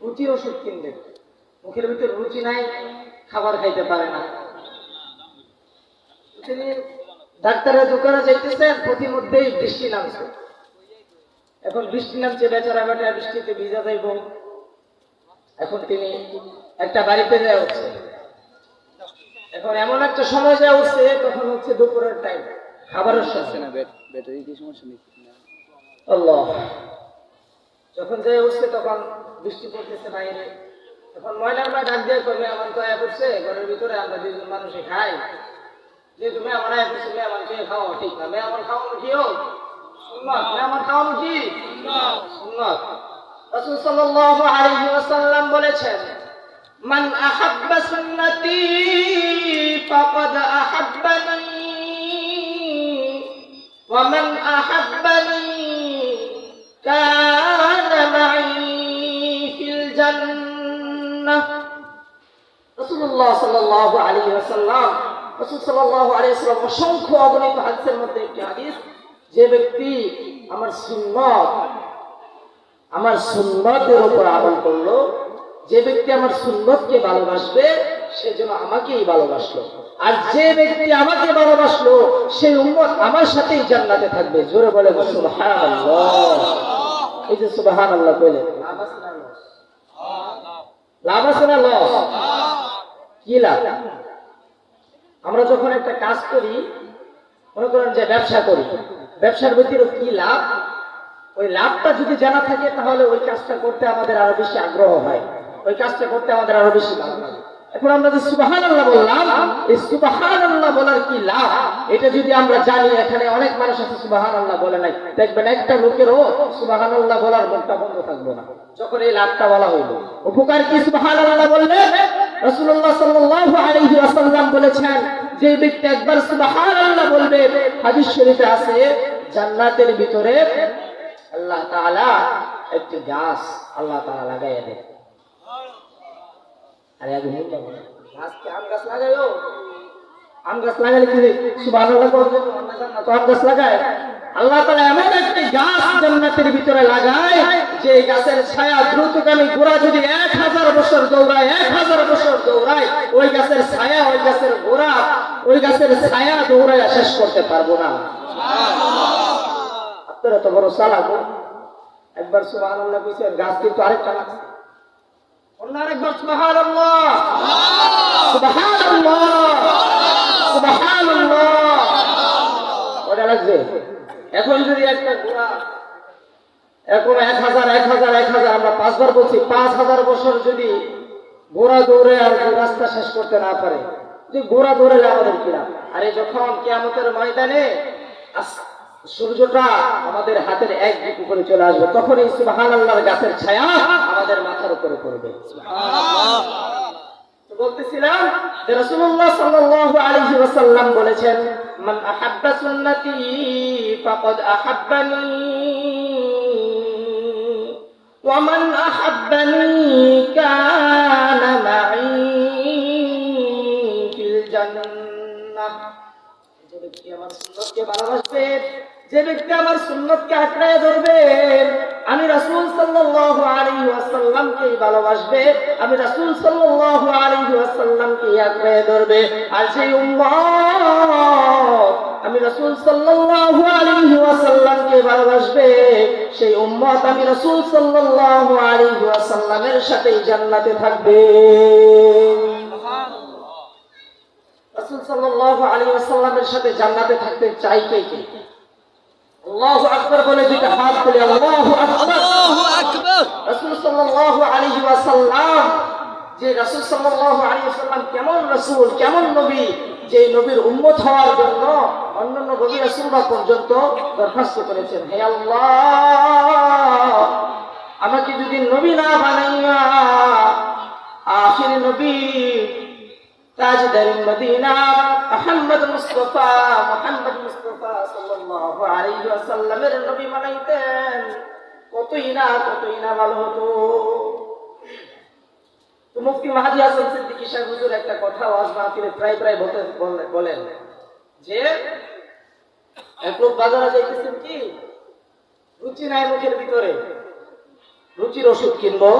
রুচির ওষুধ কিনবে, মুখের ভিতরে রুচি নাই, খাবার খাইতে পারে না। তিনি ডাক্তারের দোকানে যাইতেছেন, প্রতিমধ্যেই বৃষ্টি নামছে। এখন বৃষ্টি নামছে, বেচারা বেটা বৃষ্টিতে ভিজা যাইব। এখন তিনি একটা বাড়িতে যায় উঠছে। এখন এমন একটা সময় যায় উঠছে, তখন হচ্ছে দুপুরের টাইম, খাবারের সময়। আল্লাহ, যখন যায় উঠছে তখন বৃষ্টি পড়তেছে বাইরে। এখন ময়লার মা ডাক দিয়ে করবে, আমার তো আয়া করছে ঘরের ভিতরে, আমরা দুজন মানুষে খাই, যে তুমি আমার আয়া করছে মেহমান খেয়ে খাওয়া ঠিক না। মেহমান খাওয়ানো কি হোক সুন্নাত, মেহমান খাওয়ানো কি সুন্নাত। রাসূল সাল্লাল্লাহু আলাইহি ওয়াসাল্লাম বলেছেন, মান আহাব্বা সুন্নতি ফাকাদ আহাব্বানি ওয়া মান আহাব্বানি কানা মাই ফিল জান্নাহ। রাসূলুল্লাহ সাল্লাল্লাহু আলাইহি ওয়াসাল্লাম, রাসূল সাল্লাল্লাহু আলাইহি ওয়াসাল্লাম অসংখ্য অগণিত হাদিসের মধ্যে একটি হাদিস, যে ব্যক্তি আমার সুন্নতের উপর আমল করলো, যে ব্যক্তি আমার সুন্নতকে ভালোবাসবে সে যেন আমাকেই ভালোবাসলো, আর যে ব্যক্তি আমাকে ভালোবাসলো সেই উম্মত আমার সাথেই জান্নাতে থাকবে। জোরে বলে সুবহানাল্লাহ। এই যে সুবহানাল্লাহ কইলে লাভ আছে না লস? কি লাভ? আমরা যখন একটা কাজ করি, মনে করেন যে ব্যবসা করি, ব্যবসার ভিতরে কি লাভ, ওই লাভটা যদি জানা থাকে তাহলে ওই কাজটা করতে আমাদের আরো বেশি আগ্রহ হয়, ওই কাজটা করতে আমাদের আরো বেশি ভালো লাগে। এখন আমরা যে সুবহানাল্লাহ বললাম, এই সুবহানাল্লাহ বলার কি লাভ এটা যদি আমরা জানি, এখানে অনেক মানুষ আছে সুবহানাল্লাহ বলে নাই, দেখবেন একটা লোকেরও সুবহানাল্লাহ বলার মুখটা বন্ধ থাকবে না যখন এই লাভটা বলা হইল। উপকার কি সুবহানাল্লাহ বললে? রাসূলুল্লাহ সাল্লাল্লাহু আলাইহি ওয়াসাল্লাম বলেছেন, যে ব্যক্তি একবার সুবহানাল্লাহ বলবে, হাদিস শরীফে আছে, জান্নাতের ভিতরে আল্লাহ তাআলা একটি গাছ আল্লাহ তাআলা লাগাইয়া দেন। আরে আগে গাছকে আম গাছ লাগাইও, আম গাছ লাগালে কি সুবহানাল্লাহ বলবে না? তো আম গাছ লাগায় আল্লাহ তাআলা এমন একটি গাছ জান্নাতের ভিতরে লাগায়, যে গাছের ছায়া দ্রুতগামী ঘোড়া যদি 1000 বছর দৌড়ায়, 1000 বছর দৌড়ায়, ওই গাছের ছায়া, ওই গাছের ঘোড়া, ওই গাছের ছায়া দৌড়ায় শেষ করতে পারবো না। আপনারা তো বড় চালাক, একবার সুবহানাল্লাহ কইছেন, গাছ কিন্তু আরেকটা লাগছে। অন্য আরেকবার সুবহানাল্লাহ, সুবহানাল্লাহ, সুবহানাল্লাহ ওটা লাগছে। এখন যদি একটা ঘোড়া, এখন 1000 আমরা 5 বার বলছি, 5000 বছর যদি ঘোড়া দৌড়ে আর রাস্তা শেষ করতে না পারে, যে ঘোড়া দৌড়ালে আমাদের কি লাভ? আরে যখন কিয়ামতের ময়দানে সূর্যটা আমাদের হাতের এক দিক উপরে চলে আসবে, তখন এই সুবহানাল্লাহর গাছের ছায়া আমাদের মাথার উপরে পড়বে। সুবহানাল্লাহ। তো বলতেছিলাম যে রাসূলুল্লাহ সাল্লাল্লাহু আলাইহি ওয়াসাল্লাম বলেছেন, মান আহাব্বা সুন্নতি ফাকাদ আহাব্বানি ওয়া মান আহাব্বানি কানা মাই ফিল জান্নাহ। যে ব্যক্তি আমার সুন্নতকে ভালোবাসবে, যে ব্যক্তি আমার সুন্নতকে আঁকড়ে ধরবে, আমি রাসূল সাল্লাল্লাহু আলাইহি ওয়াসাল্লামকে ভালোবাসবে, আমি রাসূল সাল্লাল্লাহু আলাইহি ওয়াসাল্লামকে আঁকড়ে ধরবে, আর সেই উম্মত আমি রাসূল সাল্লাল্লাহু আলাইহি ওয়াসাল্লামকে ভালোবাসবে, সেই উম্মত আমি রাসূল সাল্লাল্লাহু আলাইহি ওয়াসাল্লামের সাথেই জান্নাতে থাকবে। রাসূল সাল্লাল্লাহু আলাইহি ওয়াসাল্লামের সাথে জান্নাতে থাকতে চাই কে কে? আল্লাহু আকবার বলে দুইটা হাত তুলে আল্লাহু আকবার, আল্লাহু আকবার। রাসূল সাল্লাল্লাহু আলাইহি ওয়াসাল্লাম, যে রাসূল সাল্লাল্লাহু আলাইহি ওয়াসাল্লাম কেমন রাসূল, কেমন নবী, যে নবীর উম্মত হওয়ার জন্য অন্যান্য নবী রাসূলরা পর্যন্ত দরখাস্ত করেছেন, হে আল্লাহ, আমাকে যদি নবী না বানাইয়া আখির নবী তাজদারুল মদিনা মুহাম্মদ মুস্তাফা সাল্লাল্লাহু আলাইহি ওয়াসাল্লামের নবী বানাইতেন, কতই না ভালো হতো। তো মুফতি মাহদী হাসান সিদ্দিকী সাহেব হুজুর একটা কথা ওয়াজ মাহফিলে প্রায় বলেন যে, এক লোক বাজারে যাইতেছেন, কি রুচি নাই মুখের ভিতরে, রুচির ওষুধ কিনবো,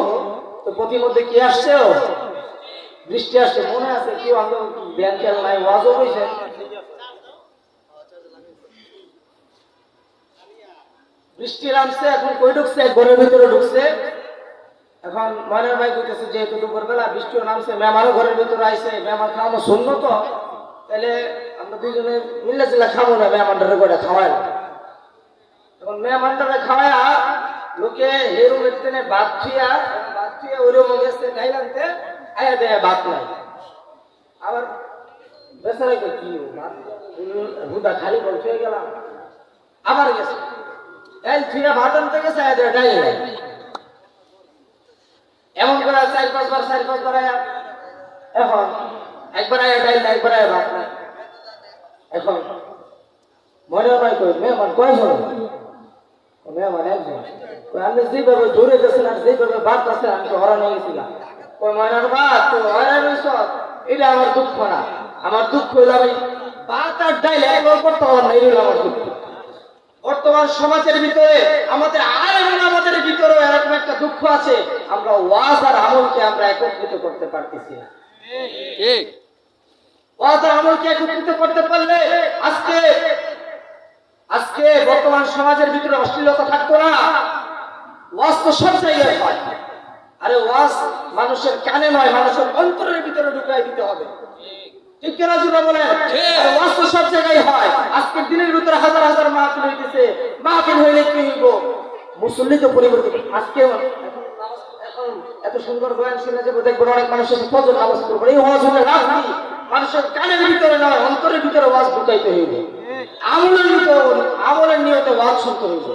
তো প্রতিমধ্যে কি আসছে? বৃষ্টি আসছে। মনে আছে কি ব্যান খেল নাই, ওয়াজও হয়েছে। বৃষ্টি নামছে, এখন কই ঢুকছে? ঘরের ভিতরে ঢুকছে। এখন ময়নার ভাই কইতেছে যেহেতু দুপুরবেলা বৃষ্টিও নামছে, মেহমানও ঘরের ভিতরে আইছে, মেহমান খাওয়ানো শূন্য তো, তাহলে আমরা দুজনে মিলে জিলা খাবো না, মেহমানটারে করে খাওয়াই। এখন মেহমানটারে খাওয়ায়া লোকে হেরুমের টেনে ভাত থুইয়া ওই রকম গেছে খাইলামতে, আয়া দেয় ভাত নাই। আবার বেচারা কি হুদা খালি বল থুয়ে গেলাম, আবার গেছে ডাইল থুইয়া ভাত আনতে গেছে, আয়া দেয় ডাইল নাই। এমন করে 4-5 বার আয়া, এখন একবার আয়া ডাইল নাই, একবার আয়া ভাত নাই। এখন মনে হয় কই মেহমান কয়জন? মেহমান একজন। আমি যেভাবে দৌড়ে গেছেন আর যেভাবে ভাত আছে আমি তো হরান হয়ে গেছিলাম। ওই ময়নার ভাত তো হরান হয়েছ, এটা আমার দুঃখ না। আমার দুঃখ হইল আমি ভাত আর ডাইল একবার করতে পারলাম না, এই হইল আমার দুঃখ। বর্তমান সমাজের ভিতরে আমাদের আমাদের ভিতরে এরকম একটা দুঃখ আছে, আমরা ওয়াজ আর আমলকে আমরা একত্রিত করতে পারতেছি না। ওয়াজ আর আমলকে একত্রিত করতে পারলে আজকে বর্তমান সমাজের ভিতরে অশ্লীলতা থাকতো না। ওয়াজ তো সব জায়গায় হয়, আরে ওয়াজ মানুষের কানে নয়, মানুষের অন্তরের ভিতরে ঢুকাই দিতে হবে। ঠিক কিনা জুড়ে বলেন? ওয়াজ তো সব জায়গায় হয়। আজকের দিনের ভিতরে হাজার হাজার মাহফিল হইতেছে, মাহফিল হইলে কি হইব? মুসল্লি তো পরিবর্তন। আজকে এখন এত সুন্দর বয়ান শুনে যাবো, দেখবেন অনেক মানুষের ফজর নামাজ পড়বে। এই ওয়াজ হলে লাভ কি? মানুষের কানের ভিতরে নয়, অন্তরের ভিতরে ওয়াজ ঢুকাইতে হইবে। আমলের নিয়তে ওয়াজ শুনতে হইবে।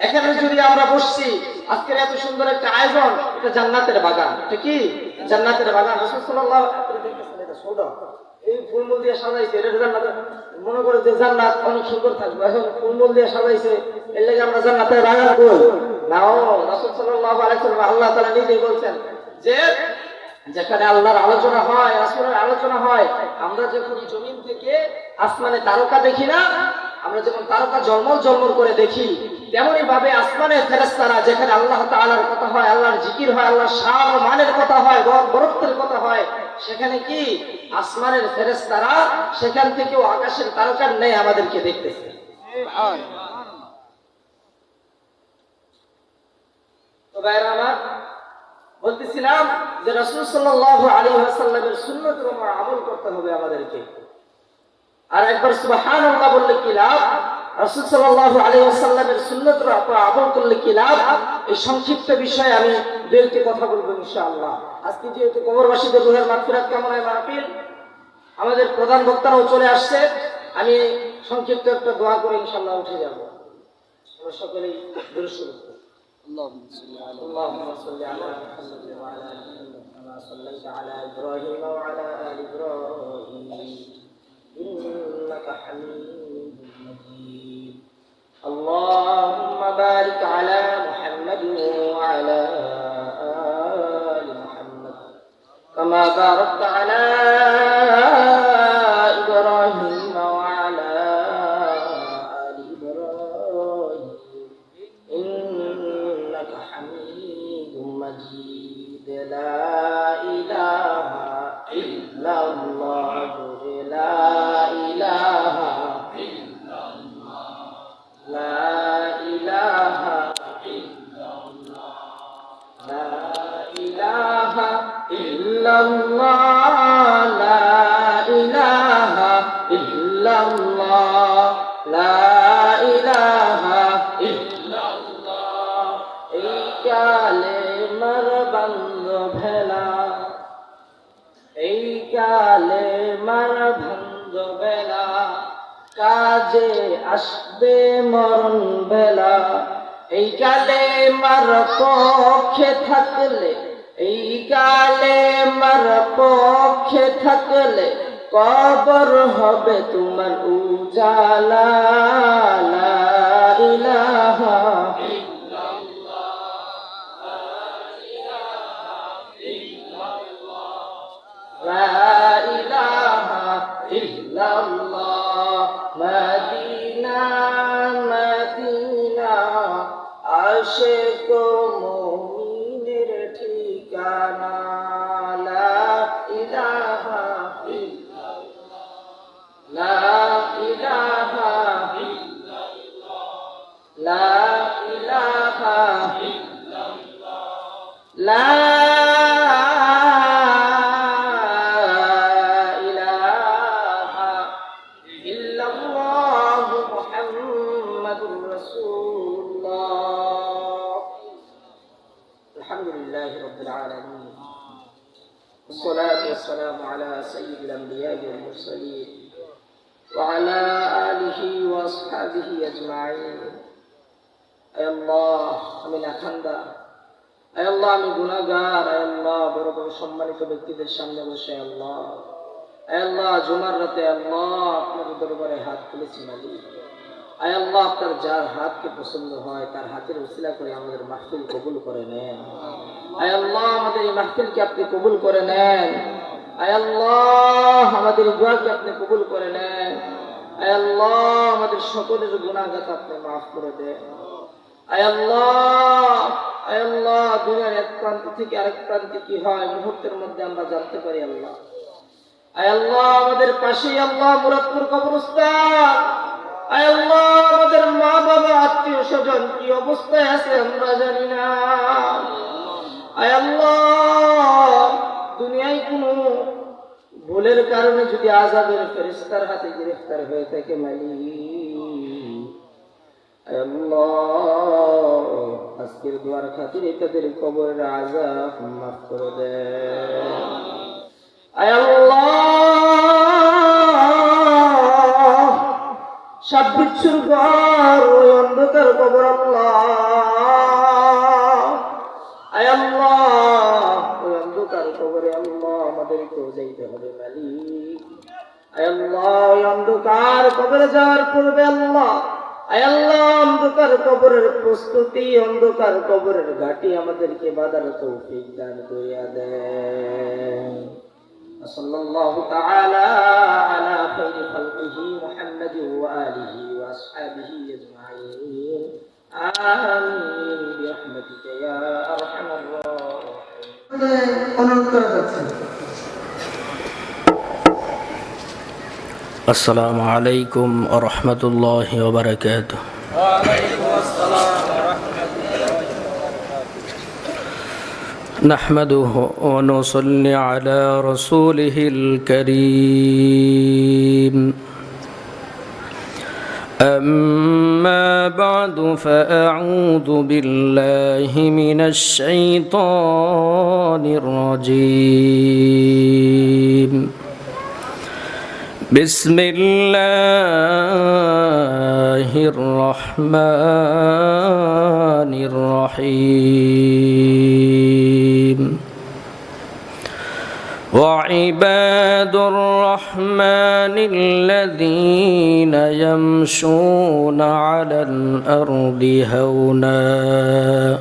এখানে যদি আমরা বসছি, আজকের এত সুন্দর একটা আয়োজন, এটা জান্নাতের বাগান। এটা কি? জান্নাতের বাগান। রাসূল সাল্লাল্লাহু আলাইহি ওয়াসাল্লাম দেখতেছেন, এটা সোডা, এই ফুলমূল দিয়ে সাজাইছে, এটা জান্নাত। মনে করে যে জান্নাত অনেক সুন্দর থাকবে, এখন ফুলমূল দিয়ে সাজাইছে, এর লাগি আমরা জান্নাতের বাগান কই? নাও, রাসূল সাল্লাল্লাহু আলাইহি ওয়াসাল্লাম আল্লাহ তাআলা নিজেই বলছেন যে যেখানে আল্লাহর আলোচনা হয়, রাসূলের আলোচনা হয়, আমরা যখন জমিন থেকে আসমানে তারকা দেখি না, আমরা যখন তারকা ঝলমল ঝলমল করে দেখি, তেমনি ভাবে আসমানের ফেরেশতারা যেখানে আল্লাহ তাআলার কথা হয়, আল্লাহর জিকির হয়, আল্লাহর শান ও মানের কথা হয়, বরকতের কথা হয়, সেখানে কি আসমানের ফেরেশতারা সেখান থেকেও আকাশের তারকার ন্যায় আমাদেরকে দেখতেছে। তো ভাইরা আমার, বলতেছিলাম যে রাসূল সাল্লাল্লাহু আলাইহি ওয়াসাল্লামের সুন্নতের উপর আমল করতে হবে আমাদেরকে। আর একবার সুবহানাল্লাহ বললে কি লাভ? রাসূল সাল্লাল্লাহু আলাইহি ওয়াসাল্লামের সুন্নতের উপর আমল করলে কি লাভ? এই সংক্ষিপ্ত বিষয়ে আমি দুইটি কথা বলবো ইনশাআল্লাহ। আজকে যেহেতু কবরবাসীদের রুহের মাগফিরাত কামনায় মাহফিল, আমাদের প্রধান বক্তারাও চলে আসছে, আমি সংক্ষিপ্ত একটা দোয়া করে ইনশাআল্লাহ উঠে যাব। আমরা সকলেই দরুদ শরীফ পড়ি। اللهم صل على محمد وعلى ال محمد كما صليت على ابراهيم وعلى ال ابراهيم انك حميد مجيد. اللهم بارك على محمد وعلى ال محمد كما باركت على ابراهيم وعلى ال ابراهيم انك حميد مجيد. لا اله الا الله، لا اله الا الله، لا اله الا الله، لا اله الا الله، لا اله الا الله، لا اله الا الله. এই কালেমার বন্ধ ভেলা, এই কালেমার ভন্ধ বেলা, কাজে আসবে মরণ বেলা। এই কালেমার পক্ষে থাকলে, এই কালেমার পক্ষে থাকলে কবর হবে তোমার উজালা। লা ইলাহা لا إله إلا الله. مدينة مدينة عاشق মুমিনের ঠিক مولانا لا إله إلا الله لا إله إلا الله لا إله إلا الله لا والصلاة والسلام على سيد الأنبياء والمرسلين وعلى آله وأصحابه أجمعين أي الله من أخندا أي الله من গুনাহগার أي الله বড় বড় সম্মানিত ব্যক্তিদের সামনে বসে আল্লাহ أي الله জুমার রাতে আল্লাহ আপনার দরবারে হাত তুলেছি মালিক আয় আল্লাহ আপনার যার হাতকে পছন্দ হয় তার হাতের উসিলা করে আমাদের মাহফিল কবুল করে নেন আয় আল্লাহ আমাদের এই মাহফিলকে আপনি কবুল করে নেন আয় আল্লাহ আমাদের দোয়াকে আপনি কবুল করে নেন আয় আল্লাহ আমাদের সকলের গুনাহগাত আপনি মাফ করে দেন আয় আল্লাহ দুনিয়ার এক প্রান্ত থেকে আরেক প্রান্তে কি হয় মুহূর্তের মধ্যে আমরা জানতে পারি আল্লাহ আয় আল্লাহ আমাদের পাশেই আল্লাহ মুরাদপুর কবরস্থান আয় আল্লাহ আমাদের মা বাবা আত্মীয় স্বজন কি অবস্থায় আছে আমরা জানি না আয় আল্লাহ দুনিয়ায় কোনো ভুলের কারণে যদি আযাবের ফেরেশতার হাতে গ্রেফতার হয়ে থাকে মালিক আয় আল্লাহ আজকের দোয়ার খাতিরে তাদের কবরের আযাব মাফ করে দেন আয় আল্লাহ সাত বিচ্ছুর ঘর ওই অন্ধকার কবর আল্লাহ আয় আল্লাহ ওই অন্ধকার কবরে আল্লাহ আমাদেরকেও যাইতে হবে মালিক আয় আল্লাহ ওই অন্ধকার কবরে যাওয়ার পূর্বে আল্লাহ আয় আল্লাহ অন্ধকার কবরের প্রস্তুতি অন্ধকার কবরের ঘাটি আমাদেরকে বাঁধার তৌফিক দান করিয়া দেন صلى الله تعالى على خير خلقه محمد وآله وأصحابه أجمعين آمين برحمتك يا أرحم الراحمين. السلام عليكم ورحمة الله وبركاته. وعليكم السلام ورحمة الله. نحمده ونصلي على رسوله الكريم أما بعد فأعوذ بالله من الشيطان الرجيم بسم الله الرحمن الرحيم وعباد الرحمن الذين يمشون على الأرض هونا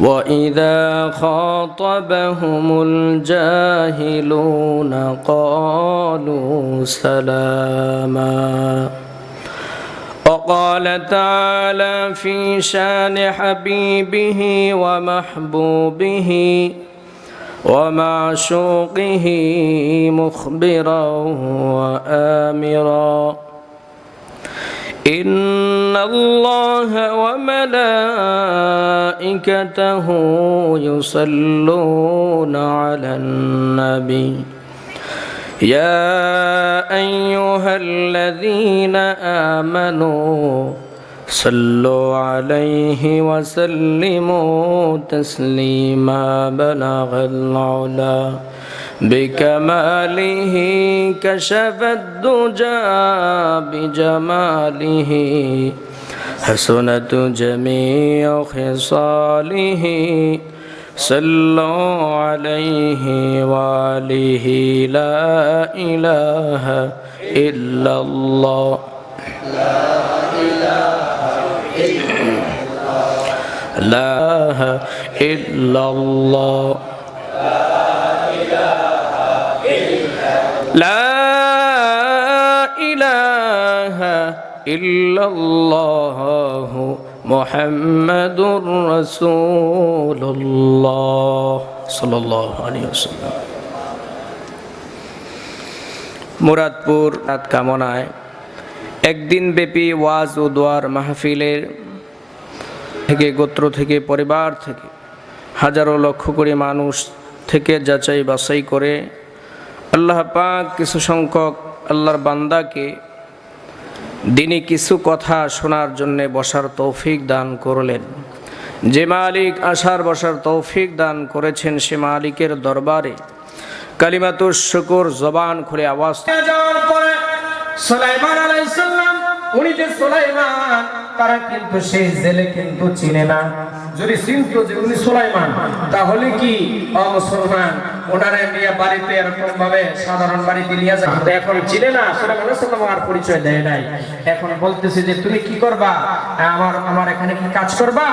وإذا خاطبهم الجاهلون قالوا سلاما وقال تعالى في شان حبيبه ومحبوبه ومعشوقه مخبرا وآمرا إن الله وملائكته يصلون على النبي يا أيها الذين آمنوا صلوا عليه وسلموا تسليما بلغ العلا بكماله كشف الدجى بجماله حسنت جميع خصاله صلوا عليه وآله لا إله إلا الله لا إله إلا الله لا إله إلا الله মুহাম্মাদুর রাসূলুল্লাহ সাল্লাল্লাহু আলাইহি ওয়াসাল্লাম। মুরাদপুর রাত কামনায় একদিন ব্যাপী ওয়াজ ও দোয়ার মাহফিলের থেকে গোত্র থেকে পরিবার থেকে হাজারো লক্ষ কোটি মানুষ থেকে যাচাই বাছাই করে আল্লাহ পাক কিছু সংখ্যক আল্লাহর বান্দাকে দিনে কিছু কথা শোনার জন্যে বসার তৌফিক দান করলেন। যে মালিক আসার বসার তৌফিক দান করেছেন সে মালিকের দরবারে কালিমাতুশ শুকর জবান খুলে আওয়াজ যাওয়ার পরে সুলাইমান আলাইহিস সালাম, উনি যে সুলাইমান, তারা কিন্তু সেই জেলে কিন্তু চিনে না। যদি চিনতো যে উনি সুলাইমান, তাহলে কি মুসলমান ওনারা নিয়ে বাড়িতে এরকম ভাবে সাধারণ বাড়িতে নিয়ে যায়? এখন চিনে না, সুলাইমান আলাইহিস সালাম আর পরিচয় দেয় নাই। এখন বলতেছে যে তুমি কি করবা, আমার এখানে কি কাজ করবা?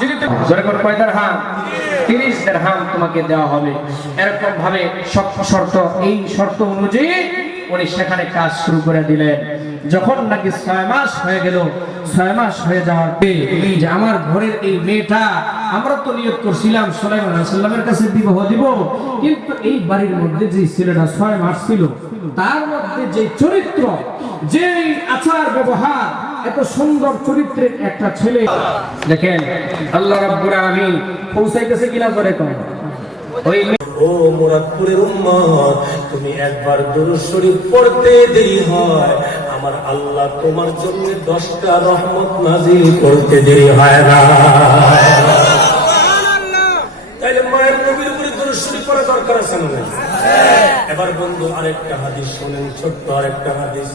যদি তুমি জোরে করে কয় দিরহাম, 30 দিরহাম তোমাকে দেওয়া হবে। এরকম ভাবে শর্ত, এই শর্ত অনুযায়ী উনি সেখানে কাজ শুরু করে দিলেন। যখন নাকি 6 মাস হয়ে গেল, 6 মাস হয়ে যাওয়ার পরে যে আমার ঘরের এই মেয়েটা, আমরা তো নিয়ত করছিলাম সুলাইমান আলাইহিস সালামের কাছে বিবাহ দিব, কিন্তু এই বাড়ির মধ্যে যে ছেলেটা 6 মাস ছিল, তার মধ্যে যে চরিত্র, যে আচার ব্যবহার, এত সুন্দর চরিত্রের একটা ছেলে, দেখেন আল্লাহ রাব্বুল আলামিন পৌঁছাইতেছে কিনা করে কোন ওই ও মুরাদপুরের উম্মত, তুমি একবার দুরূদ শরীফ পড়তে দেরি হয়, আমার আল্লাহ তোমার জন্য 10টা রহমত নাজিল করতে দেরি হয় না। তাইলে মায়ের নবীর উপরে দুরূদ শরীফ পড়া দরকার আছে না? এবার বন্ধু আরেকটা হাদিস শোনেন, ছোট্ট আরেকটা হাদিস।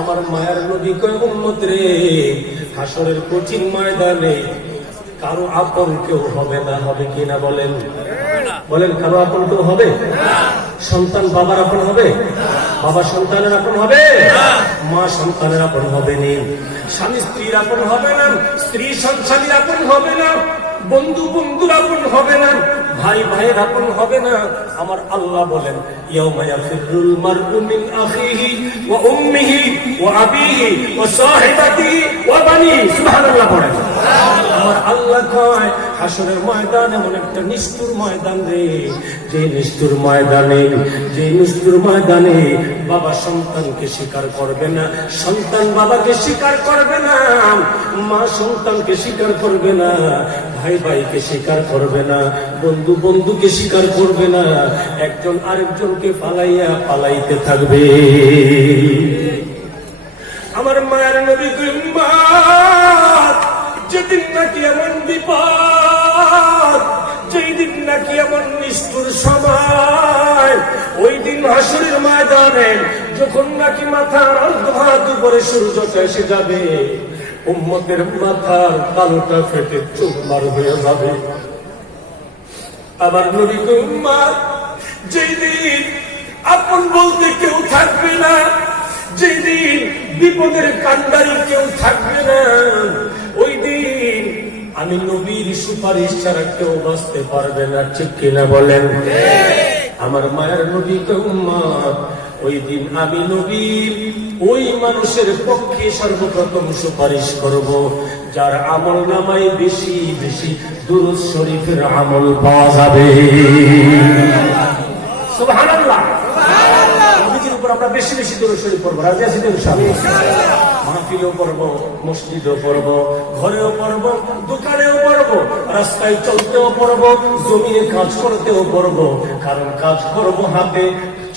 আমার মায়ের নবী কয়, উম্মত রে, হাসরের কঠিন ময়দানে কারো আপন কেউ হবে না। হবে কিনা বলেন? বলেন, কারো আপন কেউ হবে? সন্তান বাবার আপন হবে? বাবা সন্তানের আপন হবে? মা সন্তানের আপন হবে না। স্বামী স্ত্রীর আপন হবে না, স্ত্রী স্বামীর আপন হবে না, বন্ধু বন্ধুর আপন হবে না, ভাই ভাইয়ের আপন হবে না। আমার আল্লাহ বলেন, ইয়াউমা ইয়াফিরুল মারউ মিন আখিহি ওয়া উম্মিহি ওয়া আবিহি ওয়া সাহিবাতিহি ওয়া বানি। সুবহানাল্লাহ পড়েন। আমার আল্লাহ কয়, হাসরের ময়দান এমন একটা নিষ্ঠুর ময়দান রে, যে নিষ্ঠুর ময়দানে বাবা সন্তানকে স্বীকার করবে না, সন্তান বাবাকে স্বীকার করবে না, মা সন্তানকে স্বীকার করবে না, ভাই ভাইকে স্বীকার করবে না, বন্ধু বন্ধুকে স্বীকার করবে না, একজন আরেকজনকে পালাইতে থাকবে। আমার মায়ের নবী উম্মত, যেদিন নাকি এমন বিপদ, যেই দিন নাকি এমন নিষ্ঠুর সময়, ওই দিন হাসরের ময়দানে যখন নাকি মাথার অর্ধহাত উপরে সূর্যটা এসে যাবে, উম্মতের মাথার তালুটা ফেটে চুরমার হয়ে যাবে। আবার নবী কয়, উম্মত, যেই দিন আপন বলতে কেউ থাকবে না, যেই দিন বিপদের কান্ডারি কেউ থাকবে না, ওই দিন আমি নবীর সুপারিশ ছাড়া কেউ বাঁচতে পারবে না। ঠিক কিনা বলেন? আমার মায়ের নবী কয়, উম্মত, ওই দিন আমি নবী ওই মানুষের পক্ষে সর্বপ্রথম সুপারিশ করব যার আমল নামায় বেশি বেশি দুরূদ শরীফের আমল পাওয়া যাবে। সুবহানাল্লাহ। নবীজির উপর আমরা বেশি বেশি দুরূদ শরীফ পড়ব। রাজি আছি তো ইনশাআল্লাহ? মাহফিলেও পড়ব, মসজিদেও পড়ব, ঘরেও পড়ব, দোকানেও পড়ব, রাস্তায় চলতেও পড়ব, জমিনে কাজ করতেও পড়ব। কারণ কাজ করব হাতে,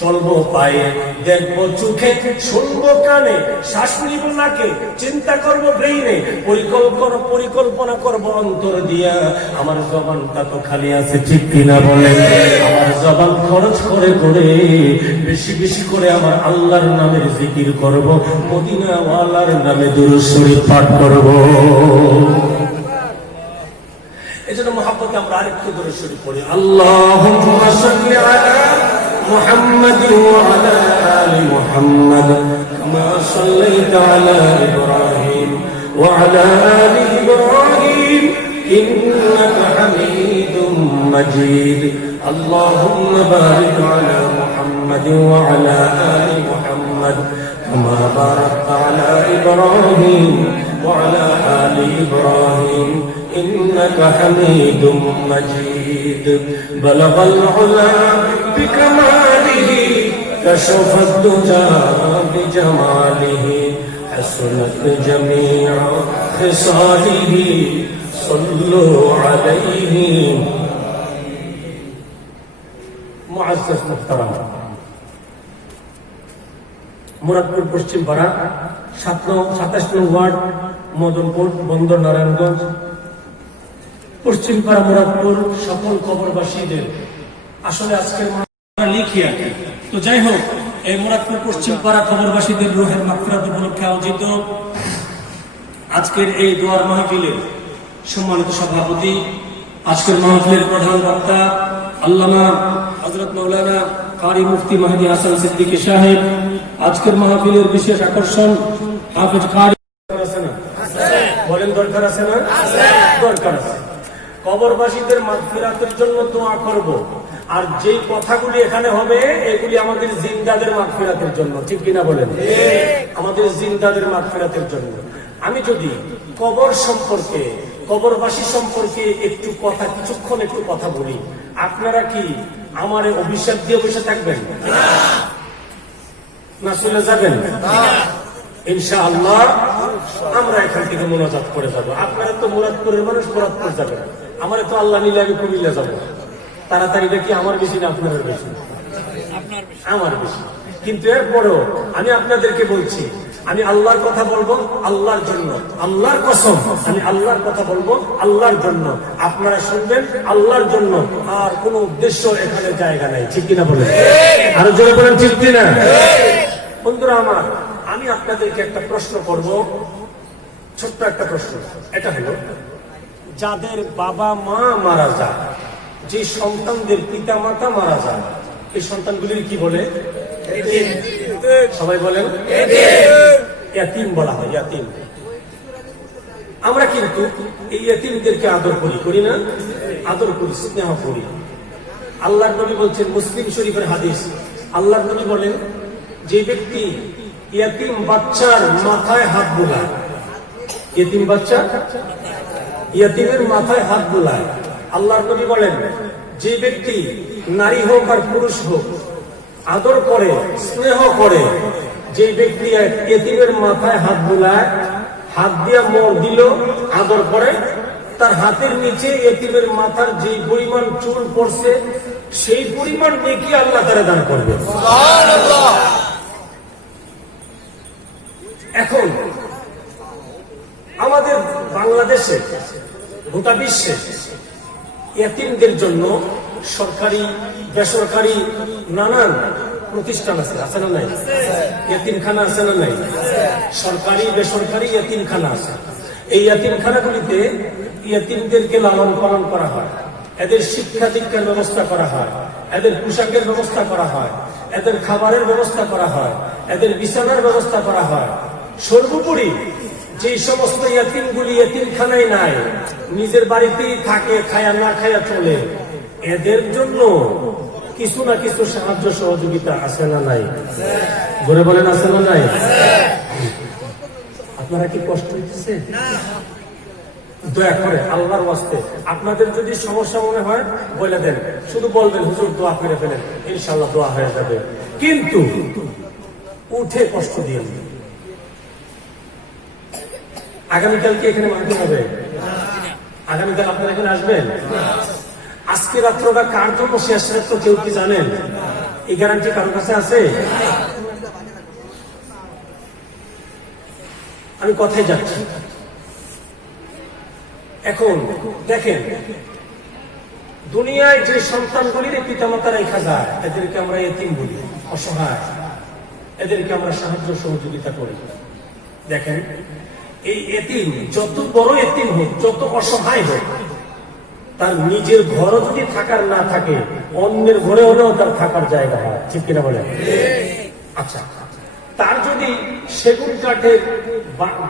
চলবো পায়ে, দেখবো চোখে, শুনবো কানে, শ্বাস নিব নাকে, চিন্তা করবো ব্রেইনে, পরিকল্পনা করবো অন্তর দিয়া। আমার জবানটা তো খালি আছে, ঠিক কিনা বলে? আমার জবান খরচ করে করে বেশি বেশি করে আমার আল্লাহর নামের জিকির করব, মদিনাওয়ালার নামে দুরূদ শরীফ পাঠ করব। এজন্য মহব্বতে আমরা আরেকটু দুরূদ শরীফ পড়ি। আল্লাহুম্মা সাল্লি আলা محمد وعلى آل محمد كما صليت على إبراهيم وعلى آل إبراهيم إنك حميد مجيد اللهم بارك على محمد وعلى آل محمد كما باركت على إبراهيم وعلى آل إبراهيم إنك حميد مجيد بلغ العلا بكماله كشف الدجى بجماله حسنت جميع خصاله صلوا عليه معزز محترم মুরাদপুর পশ্চিম পাড়া 27 নং ওয়ার্ড মদনপুর বন্দর নারায়ণগঞ্জ পশ্চিম পাড়া মুরাদপুর সকল কবরবাসীদের আসলে আজকের লিখিয়া তো যাই হোক এই মুরাদপুর পশ্চিম পাড়া কবরবাসীদের রুহের মাগফিরাত উপলক্ষে আয়োজিত আজকের এই দোয়ার মাহফিলের সম্মানিত সভাপতি, আজকের মাহফিলের প্রধান বক্তা আল্লামা হযরত মাওলানা কারি মুফতি মাহদি হাসান সিদ্দিকী সাহেব, আজকের মাহফিলের বিশেষ আকর্ষণ হাফেজ কারি আছে না? বলেন দরকার আছে না? দরকার আছে। কবরবাসীদের মাগফিরাতের জন্য দোয়া করব, আর যেই কথাগুলি এখানে হবে এগুলি আমাদের জিন্দাদের মাগফিরাতের জন্য, ঠিক কিনা বলেন? আমাদের জিন্দাদের মাগফিরাতের জন্য। আমি যদি কবর সম্পর্কে, কবরবাসী সম্পর্কে কিছুক্ষণ একটু কথা বলি, আপনারা কি আমার অভিশাপ দিয়ে বসে থাকবেন না চলে যাবেন? ইনশাআল্লাহ আমরা এখান থেকে মোনাজাত করে যাব। আপনারা তো মুরাদপুরের মানুষ, মুরাদপুর যাবেন। আমার তো আল্লাহ নিলে আমি কুমিল্লা যাব। তাড়াতাড়ি দেখি আমার বেশি না আপনাদের বেশি? আমার বেশি। কিন্তু এরপরেও আমি আপনাদেরকে বলছি, আমি আল্লাহর কথা বলবো আল্লাহর জন্য, আল্লাহর কসম, আমি আল্লাহর কথা বলবো আল্লাহর জন্য। আপনারা শুনবেন আল্লাহর জন্য, আর কোনো উদ্দেশ্য এখানে জায়গা নাই, ঠিক কিনা বলেন? আরো জোরে বলেন ঠিক কিনা? বন্ধুরা আমার, আমি আপনাদেরকে একটা প্রশ্ন করব, ছোট্ট একটা প্রশ্ন। এটা হলো, যাদের বাবা মা মারা যায়, যে সন্তানদের পিতা মাতা মারা যায়, এই সন্তানগুলির কি বলে? সবাই বলেন ইয়াতীম বলা হয়, ইয়াতীম। আমরা কিন্তু এই ইয়াতীমদেরকে আদর করি না? আদর করি, স্নেহ করি। আল্লাহর নবী বলছেন, মুসলিম শরীফের হাদিস, আল্লাহর নবী বলেন, যে ব্যক্তি ইয়াতীম বাচ্চার মাথায় হাত বুলায়, ইয়াতীম বাচ্চা ইয়াতীমের মাথায় হাত বুলায়, আল্লাহর নবী বলেন, যে ব্যক্তি নারী হোক আর পুরুষ হোক আদর করে, স্নেহ করে, যে ব্যক্তি এতিমের মাথায় হাত বুলায়, হাত দিয়া মোড় দিল, আদর করে, তার হাতের নিচে এতিমের মাথার যে পরিমাণ চুল পড়ছে সেই পরিমাণ নেকি আল্লাহ তাআলা দান করবে। সুবহানাল্লাহ। এখন আমাদের বাংলাদেশে, গোটা বিশ্বে এতিমদের জন্য সরকারি বেসরকারি নানান প্রতিষ্ঠান আছে, আছে না নাই? এতিমখানা আছে না নাই? সরকারি বেসরকারি এতিমখানা আছে। এই এতিমখানাগুলিতে এতিমদেরকে লালন পালন করা হয়, এদের শিক্ষা দীক্ষার ব্যবস্থা করা হয়, এদের পোশাকের ব্যবস্থা করা হয়, এদের খাবারের ব্যবস্থা করা হয়, এদের বিছানার ব্যবস্থা করা হয়। সর্বোপরি যে সমস্ত এতিমগুলি এতিমখানায় নাই, নিজের বাড়িতেই থাকে, খায়া না খায়া চলে, এদের জন্য কিছু না কিছু সাহায্য সহযোগিতা আছে না নাই? বলে বলেন আছে না নাই? আপনারা কি কষ্ট হচ্ছে? দয়া করে আল্লাহর ওয়াস্তে আপনাদের যদি সমস্যা মনে হয় বলে দেন, শুধু বলবেন হুজুর দোয়া করে ফেলেন, ইনশাআল্লাহ দোয়া হয়ে যাবে। কিন্তু উঠে কষ্ট দিয়ে আগামীকালকে এখানে মানতে হবে? আগামীকাল আপনারা এখানে আসবেন? আজকে রাত্রটা কার জন্য শেষ রাত্র কেউ কি জানেন? এই গ্যারান্টি কারোর কাছে আছে? আমি কথায় যাচ্ছি। এখন দেখেন, দুনিয়ায় যে সন্তানগুলির পিতামাতা রেখা যায়, এদেরকে আমরা এতিম বলি, অসহায়, এদেরকে আমরা সাহায্য সহযোগিতা করি। দেখেন, এই এতিম যত বড় এতিম হোক, যত অসহায় হোক, তার নিজের ঘরও যদি থাকার না থাকে, অন্যের ঘরে হলেও তার থাকার জায়গা হয়, ঠিক কিনা বলেন? আচ্ছা, তার যদি সেগুন কাঠের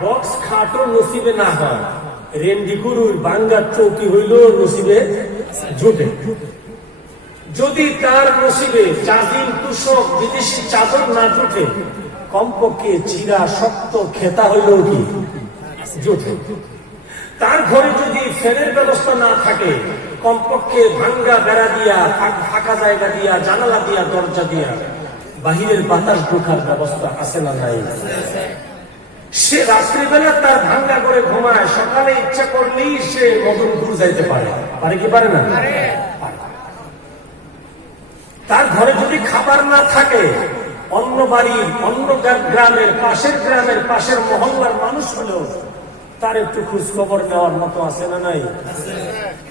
বক্স খাটও নসিবে না হয়, রেন্ডিকুরুর বাঙ্গার চৌকি হইলেও নসিবে জুটে। যদি তার নসিবে জাজিম তুষক বিদেশি চাদর না জুটে, কমপক্ষে চিরা শক্ত খেতা হইলেও কি জোটে। তার ঘরে যদি ফ্যানের ব্যবস্থা না থাকে, কমপক্ষে ভাঙ্গা বেড়া দিয়া, ফাঁকা জায়গা দিয়া, জানালা দিয়া, দরজা দিয়া বাহিরের বাতাস ঢোকার ব্যবস্থা আছে না নাই? সে রাত্রিবেলা তার ভাঙ্গা করে ঘুমায়, সকালে ইচ্ছা করলেই সে মদনপুর যাইতে পারে। পারে কি পারে না? তার ঘরে যদি খাবার না থাকে, অন্য বাড়ির, অন্য গ্রামের, পাশের মহল্লার মানুষ হলেও তার একটু খোঁজ খবর নেওয়ার মতো আছে না নাই?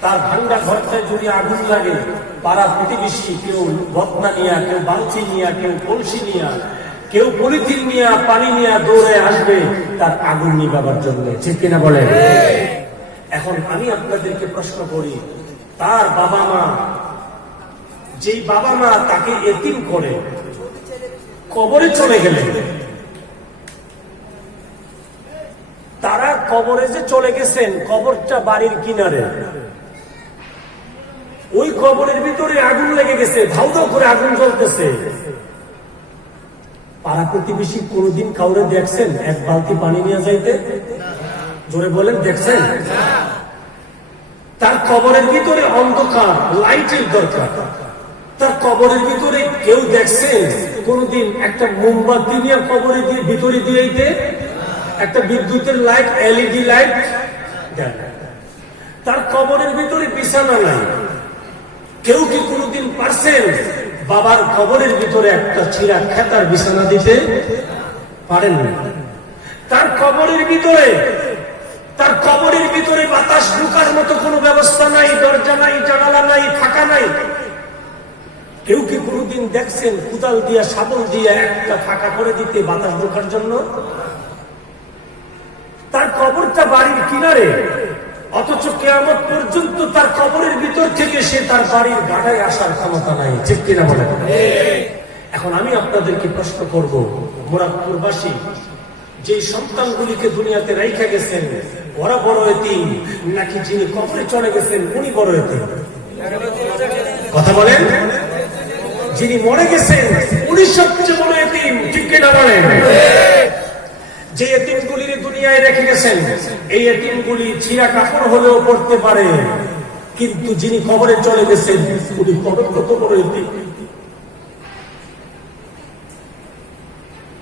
তার ভাঙ্গা ঘরটায় যদি আগুন লাগে, পাড়া প্রতিবেশী কেউ বদনা নিয়া, কেউ বালতি নিয়া, কেউ কলসি নিয়া, কেউ পলিথিন নিয়া, পানি নিয়া দৌড়ে আসবে তার আগুন নিভাবার জন্য। ঠিক কিনা বলেন? এখন আমি আপনাদেরকে প্রশ্ন করি, তার বাবা মা, যেই বাবা মা তাকে এতিম করে কবরে চলে গেলেন, তারা কবরে যে চলে গেছেন, কবরটা বাড়ির কিনারে, ওই কবরের ভিতরে আগুন লেগে গেছে, ধাউ ধাউ করে আগুন জ্বলতেছে। পাড়া প্রতিবেশী কোনদিন কাউরে দেখছেন এক বালতি পানি নিয়ে যাইতে? জোরে বলেন, দেখছেন? তার কবরের ভিতরে অন্ধকার, লাইটের দরকার। তার কবরের ভিতরে কেউ দেখছেন কোনদিন একটা মোমবাতি নিয়ে কবরে দিয়ে ভিতরে দিয়ে একটা বিদ্যুতের লাইট, এলইডি লাইট? তার কবরের ভিতরে বিছানা নাই। কেউ কি কোনদিন পারছেন বাবার কবরের ভিতরে একটা ছিঁড়া খেতার বিছানা দিতে? পারেন না। তার কবরের ভিতরে বাতাস ঢোকার মতো কোনো ব্যবস্থা নাই, দরজা নাই, জানালা নাই, ফাঁকা নাই। কেউ কি কোনদিন দেখছেন কুদাল দিয়া, শাবল দিয়া একটা ফাঁকা করে দিতে বাতাস ঢোকার জন্য? তার কবরটা বাড়ির কিনারে, অথচ কিয়ামত পর্যন্ত তার কবরের ভিতর থেকে সে তার বাড়ির গাড়ায় আসার ক্ষমতা নাই। ঠিক কিনা বলেন? এখন আমি আপনাদেরকে প্রশ্ন করব, মুরাদপুরবাসী যে সন্তানগুলিকে দুনিয়াতে রাইখা গেছেন, ওরা বড় এতিম নাকি যিনি কবরে চলে গেছেন উনি বড় এতিম? কথা বলেন। যিনি মরে গেছেন উনি সবচেয়ে বড় এতিম। ঠিক কিনা বলেন? যে এতিমগুলির দুনিয়ায় রেখে গেছেন, এই এতিমগুলি ছিঁড়া কাপড় হলেও পড়তে পারে, কিন্তু যিনি কবরে চলে গেছেন উনি কত বড় এতিম?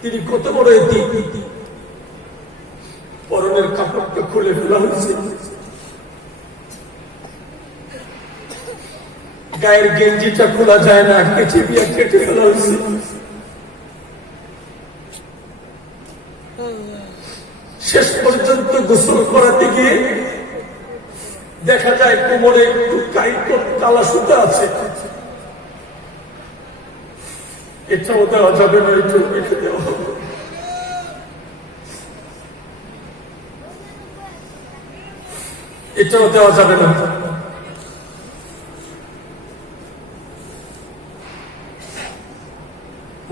তিনি কত বড় এতিম? পরনের কাপড়টা খুলে ফেলা হয়েছে, গায়ের গেঞ্জিটা খোলা যায় না, কেটে ফেলা হয়েছে। শেষ পর্যন্ত গোসল করাতে গিয়ে দেখা যায় কোমরে একটু কালা সুতা আছে, এটাও দেওয়া যাবে না, একটু রেখে দেওয়া হবে। এটাও দেওয়া যাবে না।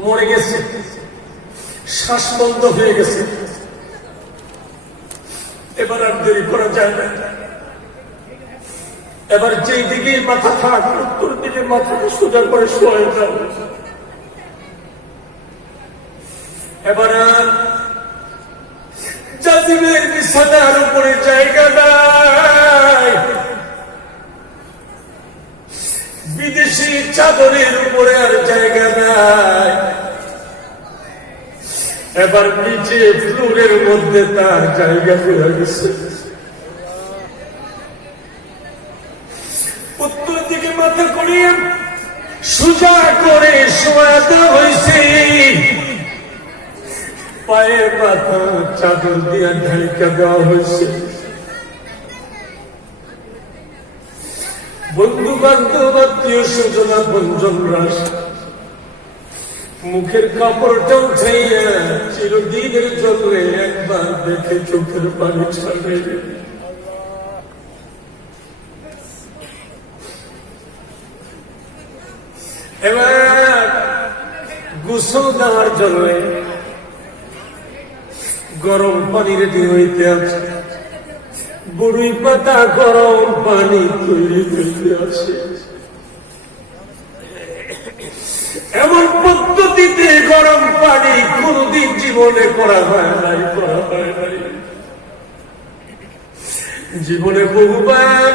মরে গেছে, শ্বাস বন্ধ হয়ে গেছে, এবার আর দেরি করা যায় না। এবার যেই দিকে মাথা থাক, উত্তর দিকে মাথাটা সোজা করে শোয়া যাও। এবার জাজিমের বিছানার উপরে জায়গা নাই, বিদেশি চাদরের উপরে আর জায়গা নাই। এবার নিচে ফ্লোরের মধ্যে তার জায়গা ফেরা গেছে। উত্তর দিকে মাথা করিয়ে সোজা করে শোয়া দেওয়া হয়েছে, পায়ের মাথা চাদর দিয়ে ঢাকা দেওয়া হয়েছে। বন্ধু বান্ধব, আত্মীয় স্বজনা, বঞ্জনরা মুখের কাপড়টা উঠাইয়া চিরদিনের জন্য একবার দেখে চোখের পানি ছাড়ে। এবার গোসল দেওয়ার জন্য গরম পানি রেডি হইতে আছে, বড়ই পাতা গরম পানি তৈরি হইতে আছে। এমন পদ্ধতিতে গরম পানি কোনদিন জীবনে করা হয় নাই। জীবনে বহুবার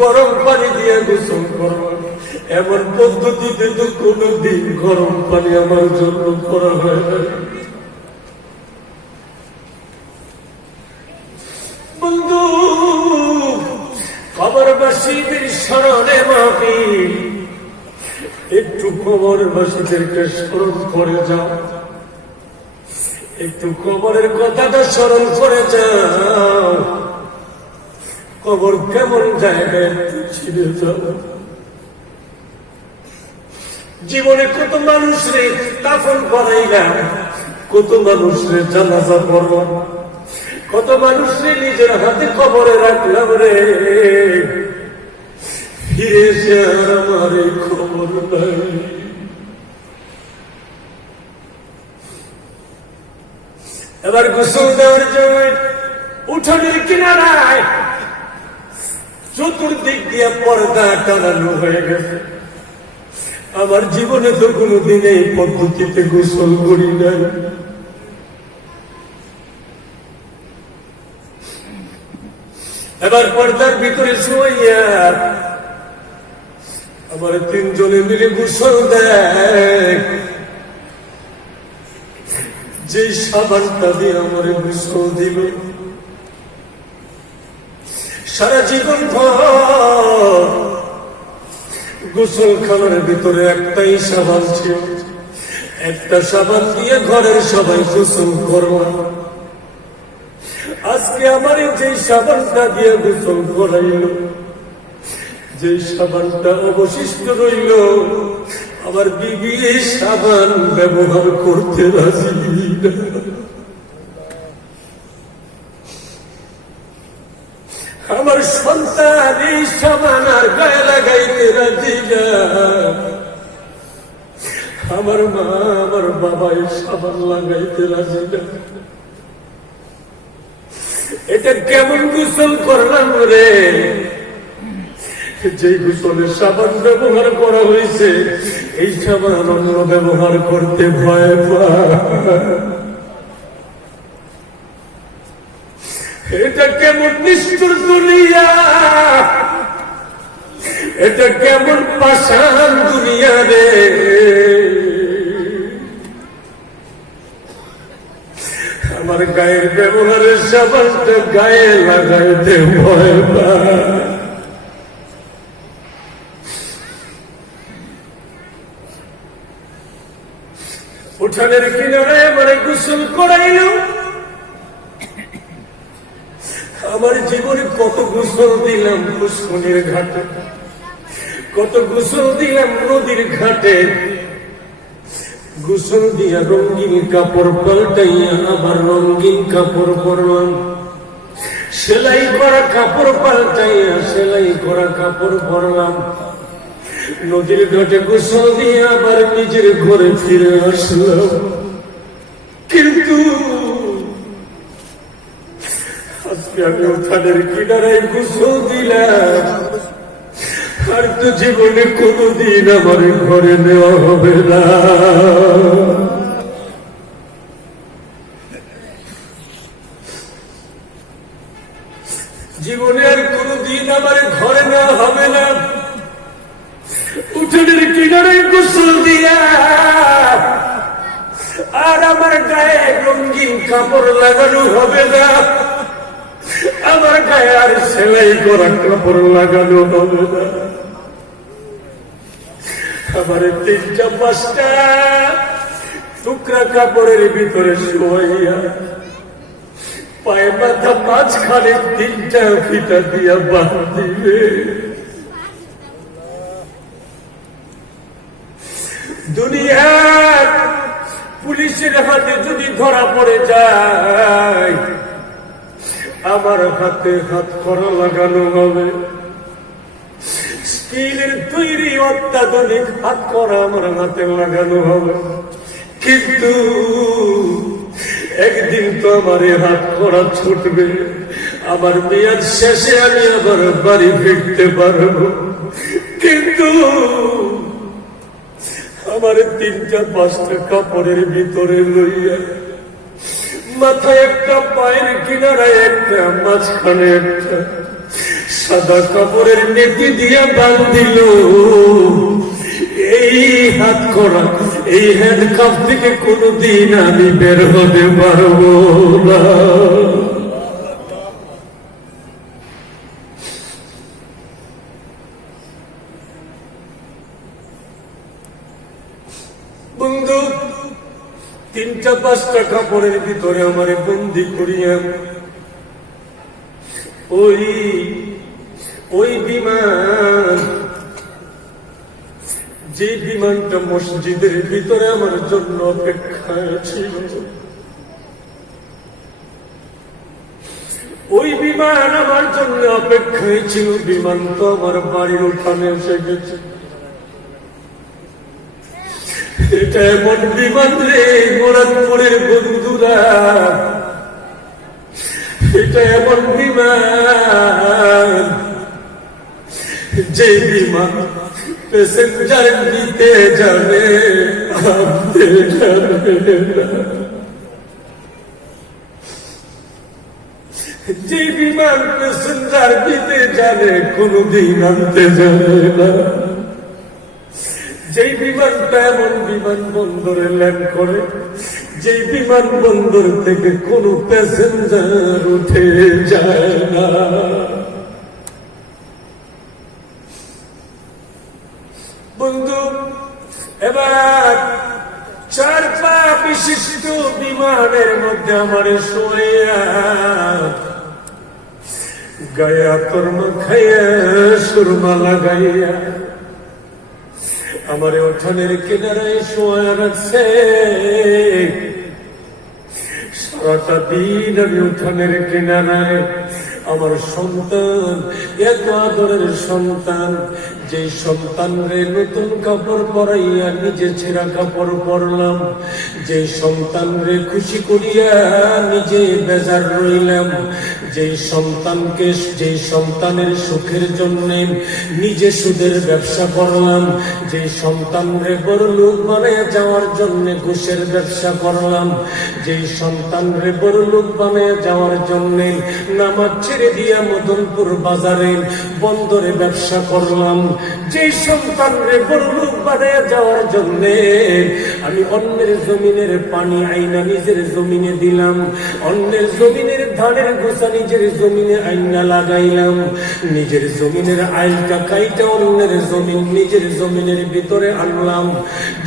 গরম পানি দিয়ে গোসল করব, এমন পদ্ধতিতে তো কোনদিন গরম পানি আমার জন্য করা হয় না। বন্ধু, কবরবাসীদের স্মরণে মাহফিল, একটু কবরবাসীদেরকে স্মরণ করে যাও, একটু কবরের কথাটা স্মরণ করে যাও। কবর কেমন জায়গায় ছিঁড়ে যাও। জীবনে কত মানুষরে দাফন করাইলাম, কত মানুষরে জানাজা পড়লাম, কত মানুষরে নিজের হাতে কবরে রাখলাম রে, ফিরে এসে আর আমার এই খবর নাই। এবার গোসল দেওয়ার জন্য উঠোনের কিনারায় চতুর্দিক দিয়ে পর্দা টানানো হয়ে গেছে। আমার জীবনে তো কোনোদিন এই পদ্ধতিতে গোসল করি নাই। এবার পর্দার ভিতরে শুইয়া আমার তিনজনে মিলে গোসল দেয়। যে সাবানটা দিয়ে আমার গোসল দিল, সারা জীবন ভর গোসলখানার ভিতরে একটাই সাবান ছিল, একটা সাবান দিয়ে ঘরের সবাই গোসল করলাম। আজকে আমার যে সাবানটা দিয়ে গোসল করাইল, যে সাবানটা অবশিষ্ট রইল, আমার বিবি এই সাবান ব্যবহার করতে রাজি না। আমার সন্তান এই সাবান আর গায়ে লাগাইতে রাজি না। আমার মা, আমার বাবা এই সাবান লাগাইতে রাজি না। এটা কেমন গোসল করলাম রে? যে গোসলের সাবান ব্যবহার করা হয়েছে, এই সাবান অন্য ব্যবহার করতে ভয় পায়। এটা কেমন নিষ্ঠুর দুনিয়া, এটা কেমন পাষাণ দুনিয়া রে। আমার গায়ের ব্যবহারের সাবানটা গায়ে লাগাইতে ভয় পায়। উঠানের কিনারে মানে গোসল করাইল। আমার জীবনে কত গোসল দিলাম পুষ্করিণীর ঘাটে, কত গোসল দিলাম নদীর ঘাটে। গোসল দিয়া রঙিন কাপড় পাল্টাইয়া আবার রঙিন কাপড় পরলাম, সেলাই করা কাপড় পাল্টাইয়া সেলাই করা কাপড় পরলাম। নদীর ঘাটে গোসল দিয়ে আবার নিজের ঘরে ফিরে আসলাম। কিন্তু আজকে আমি উঠানের কিনারায় গোসল দিলাম, আর তো জীবনে কোনদিন আমার ঘরে নেওয়া হবে না। জীবনে আর কোনদিন আমার ঘরে নেওয়া হবে না। উঠোনের কিনারায় গোসল দিয়া আর আমার গায়ে রঙিন কাপড় লাগানো হবে না। আমার গায়ে আর সেলাই করা কাপড় লাগানো হবে না। আমার 3-5টা টুকরা কাপড়ের ভিতরে শোয়াইয়া পায়ে মাথা মাঝখানে 3টা ফিতা দিয়া বাঁধ দিবে। দুনিয়ার পুলিশের হাতে যদি ধরা পড়ে যায়, আমার হাতে হাত করা লাগানো হবে। স্টিলের তৈরি অত্যাধুনিক হাত করা আমার হাতে লাগানো হবে। কিন্তু একদিন তো আমার হাত করা ছুটবে, আমার মেয়াদ শেষে আমি আবার বাড়ি ফিরতে পারবো। কিন্তু আমার 3-5টা কাপড়ের ভিতরে লইয়া মাথায় একটা, পায়ের কিনারায় একটা, মাঝখানে একটা সাদা কাপড়ের নেতি দিয়ে বাঁধিল। এই হাত করা, এই হ্যান্ডকাপ থেকে কোনদিন আমি বের হতে পারবো না। বন্ধু, 3-5টা কাপড়ের ভিতরে আমারে বন্দি করিয়া ওই বিমান, যে বিমানটা মসজিদের ভিতরে আমার জন্য অপেক্ষায় ছিল, ওই বিমান আমার জন্য অপেক্ষায় ছিল। বিমান তো আমার বাড়ির উঠানে এসে গেছে। এটা এমন বিমান রে মুরাদপুরের বন্ধুরা, এটা এমন বিমান, যে বিমান প্যাসেঞ্জার নিতে যাবে, আনতে যাবে না। যে বিমান প্যাসেঞ্জার নিতে যাবে, কোনদিন আনতে যাবে না। যেই বিমানটা এমন বিমানবন্দরে ল্যান্ড করে, যেই বিমানবন্দর থেকে কোন প্যাসেঞ্জার উঠে যায় না। বন্ধু, এবার 4 পা বিশিষ্ট বিমানের মধ্যে আমার শোয়া, গায়ে আতর মাখাইয়া, সুরমা লাগাইয়া আমার উঠানের কিনারায় শোয়া রাখছে। সারাটা দিন আমি উঠানের কিনারায়, আমার সন্তান, এত আদরের সন্তান, যে সন্তানরে নতুন কাপড় পরাইয়া নিজে ছেঁড়া কাপড় পরলাম, যে সন্তানরে খুশি করিয়া নিজে বেজার রইলাম, যে সন্তানকে, যে সন্তানের সুখের জন্য নিজে সুদের ব্যবসা করলাম, যে সন্তানরে বড় লোক বানায় যাওয়ার জন্য ঘুষের ব্যবসা করলাম, যে সন্তানরে বড় লোক বানায় যাওয়ার জন্য নামাজ ছেড়ে দিয়া মদনপুর বাজারে বন্দরে ব্যবসা করলাম, যে সন্তানরে বড় লোক বানায় যাওয়ার জন্য আমি অন্যের জমিনের পানি আইনা নিজের জমিনে দিলাম, অন্যের জমিনের ধানের গোছা নিজের জমিনে আইনা লাগাইলাম, নিজের জমিনের আইলটা কাইটা অন্যের জমিন নিজের জমিনের ভিতরে আনলাম,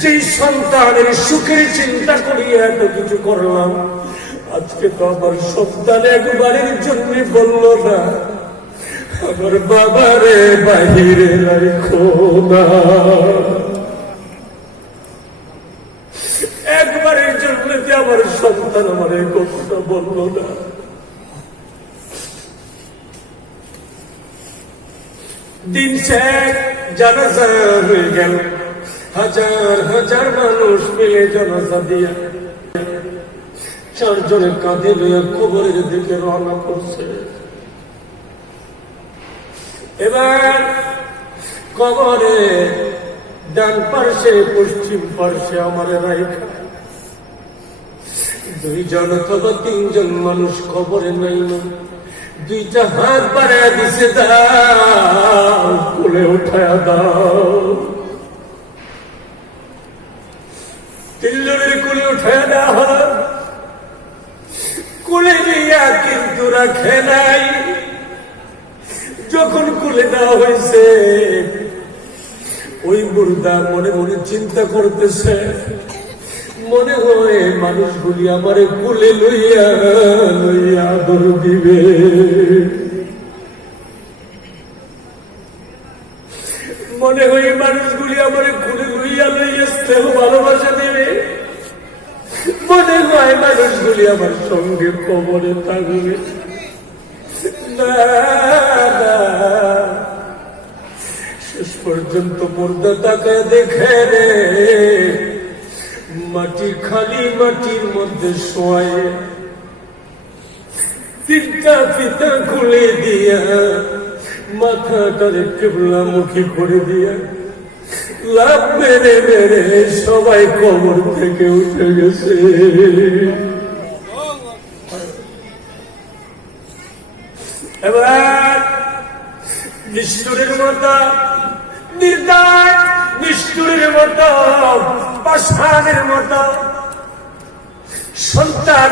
যে সন্তানের সুখের চিন্তা করিয়া এত কিছু করলাম, আজকে তো আমার সন্তান একবারের জন্য বলল না, আমার বাবারে বাহিরে রাখো না। একবারের জন্য যে আমার সন্তান আমার এই কথাটা বলল না। দিন শেষ, জানাজা হয়ে গেল, হাজার হাজার মানুষ মিলে জানাজা দিয়া 4 জনের কাঁধে লইয়া কবরের দিকে রওনা করছে। এবার কবরে ডান পার্শ্বে পশ্চিম পার্শ্বে আমার রাইখা 2 জন অথবা 3 জন মানুষ কবরে নাইল, 2টা হাত বাড়াইয়া দিছে, দাও কোলে উঠায়া দাও। 3 জনের কোলে উঠায়া দেওয়া হল, কোলে নিয়া কিন্তু রাখে নাই। যখন কোলে দেওয়া হয়েছে, ওই মুর্দা মনে মনে চিন্তা করতেছে, মনে হয় মানুষগুলি আমার কোলে লইয়া লইয়া আদর দিবে, মনে হয় মানুষগুলি আমার কোলে লইয়া লইয়া স্নেহ ভালোবাসা দেবে, মনে হয় মানুষগুলি আমার সঙ্গে কবরে থাকবে। শেষ পর্যন্ত মুর্দা তাকায় দেখে রে, মাটি খালি, মাটির মধ্যে শোয়ে 3টা ফিতা খুলে দিয়া মাথাটারে কেবলামুখী করে দিয়া লাভ মেরে মেরে সবাই কবর থেকে উঠে গেছে। এবার নিষ্ঠুরের মতো নির্দয়, নিষ্ঠুরের মতো পাষাণের মতো সন্তান,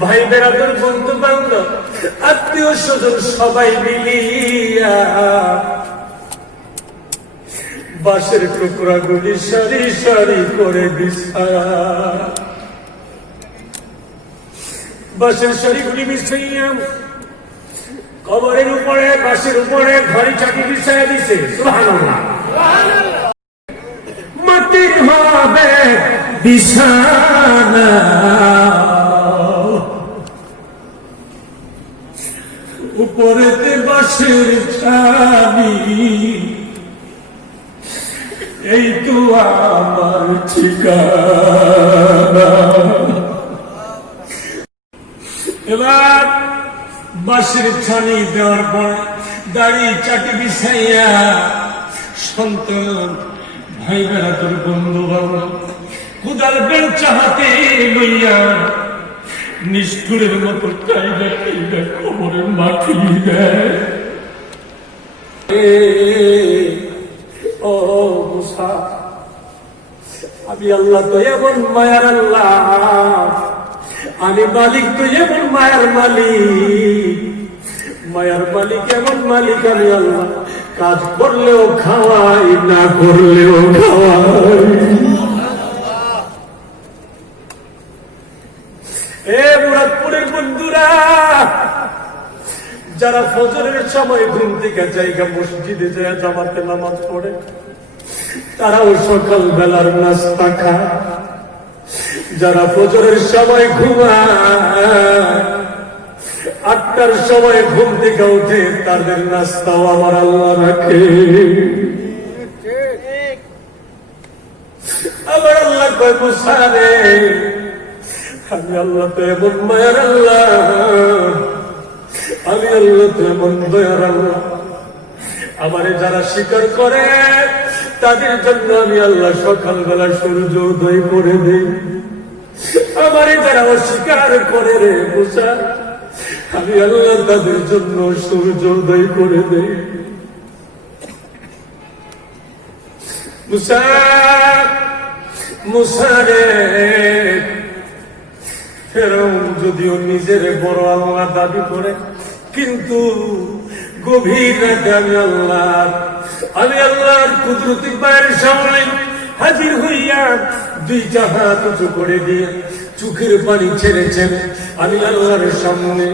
ভাই বেড়াদের, বন্ধু বান্ধব, আত্মীয় স্বজন সবাই মিলিয়া বাঁশের টুকরা গুলি সারি সারি করে বিছায়া, বাঁশের সারিগুলি বিছাইয়া কবরের উপরে, বাঁশের উপরে ঘড়ি চাকি বিছাইয়া দিছে। সুবহানাল্লাহ। মাটির হবে বিছানা, উপরেতে বাঁশের ছানি, এই তো আমার ঠিকানা। এবার বাঁশের ছানি দেওয়ার পর দাড়ি চাটি বিছাইয়া সন্তান, ভাই বেড়াতর, বন্ধু বান্ধব কুদাল বেঞ্চা হাতে লইয়া নিষ্ঠুরের মতো টাইগা টাইগা কবরের মাটি দেয়। ও মুসা, আমি আল্লাহ তো এমন মায়ার আল্লাহ, আমি মালিক তো এমন মায়ার মালিক, মায়ার মালিক এমন মালিক আমি আল্লাহ, কাজ করলেও খাওয়াই, না করলেও খাওয়াই। এ মুরাদপুরের বন্ধুরা, যারা ফজরের সময় ঘুম থেকে জায়গা মসজিদে যায় জামাতে নামাজ পড়ে, তারাও সকাল বেলার নাস্তা খায়। যারা ফজরের সময় ঘুমায়, 8টার সময় ঘুম থেকে উঠে, তাদের নাস্তাও আমার আল্লাহ রাখে। আমার আল্লাহ কয় মুসা রে, আমি আল্লাহ তো এমন মায়ার আল্লাহ, আমি আল্লাহ তো এমন দয়ার আল্লাহ, আমারে যারা স্বীকার করে তাদের জন্য আমি আল্লাহ সকালবেলা সূর্য উদয় করে দিই। আমারে যারা অস্বীকার করে রে মুসা, আমি আল্লাহ তাদের জন্য সূর্য উদয় করে দেই। মুসা, মুসা রে, ফেরাউন যদিও নিজের বড় আল্লাহ দাবি করে, কিন্তু গভীর রাতে আমি আল্লাহর কুদরতি পায়ের সামনে হাজির হইয়া 2টা হাত উঁচু করে দিয়ে চোখের পানি ছেড়েছেন। আমি আল্লাহর সামনে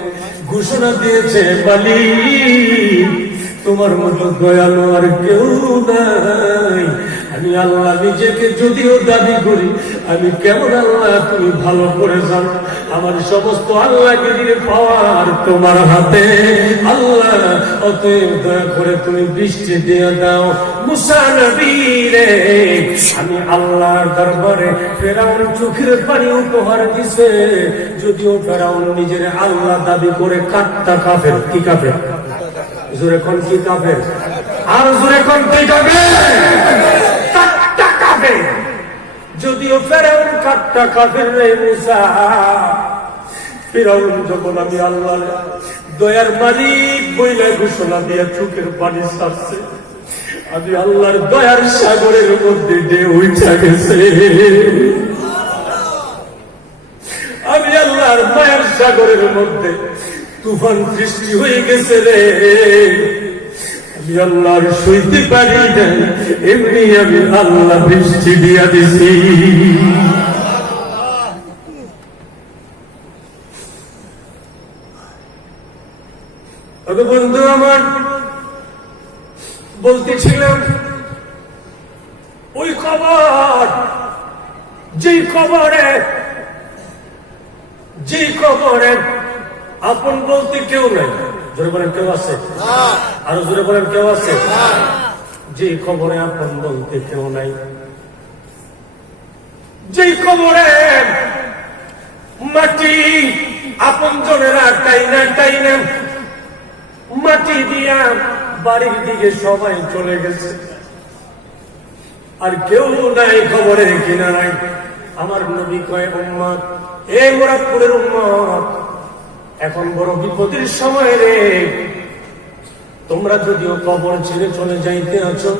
ঘোষণা দিয়েছে, মালিক তোমার মতো দয়ালু আর কেউ নাই। আমি আল্লাহ নিজেকে যদিও দাবি করি, আমি কেমন আল্লাহ তুমি ভালো করে জানো। আমার সমস্ত আল্লাহগিরির পাওয়ার তোমার হাতে আল্লাহ, অতএব দয়া করে তুমি বৃষ্টি দিয়ে দাও। মুসা নবী রে, আমি আল্লাহর দরবারে ফেরাউন চোখের পানি উপহার দিছে, যদিও ফেরাউন নিজের আল্লাহ দাবি করে কাট্টা কাফের। কি কাফের? জোরে কোন কি কাফের? আর জোরে কোন কি কাফের? কাট্টা কাফের। যদিও ফেরাউন কাট্টা কাফের রে মুসা, ফেরাউন যখন আমি আল্লাহর দয়ার মালিক বইলা ঘোষণা দিয়ে চোখের পানি ছাড়ছে, আমি আল্লাহর দয়ার সাগরের মধ্যে ঢেউ উঠা গেছে। আমি আল্লাহর মায়ের সাগরের মধ্যে তুফান সৃষ্টি হয়ে গেছে রে। আমি আল্লাহর সইতে পারি না, এমনি আমি আল্লাহ বৃষ্টি দিয়া দিছি। বন্ধু আমার, বলতেছিলাম ওই কবর, যেই কবরে আপন বলতে কেউ নাই। জোরে বলেন কেউ আছে? আরো জোরে বলেন কেউ আছে? যে কবরে আপন বলতে কেউ নাই, যেই কবরে মাটি আপন জনেরা টাইনা মাটি দিয়া বাড়ির দিকে সবাই চলে গেছে, আর কেউ নাই কবরের কিনারায়। আমার নবী কয়, উম্মত, এই মুরাদপুরের উম্মত, এখন বড় বিপদের সময় রে। তোমরা যদিও কবর ছেড়ে চলে যাইতে আছো,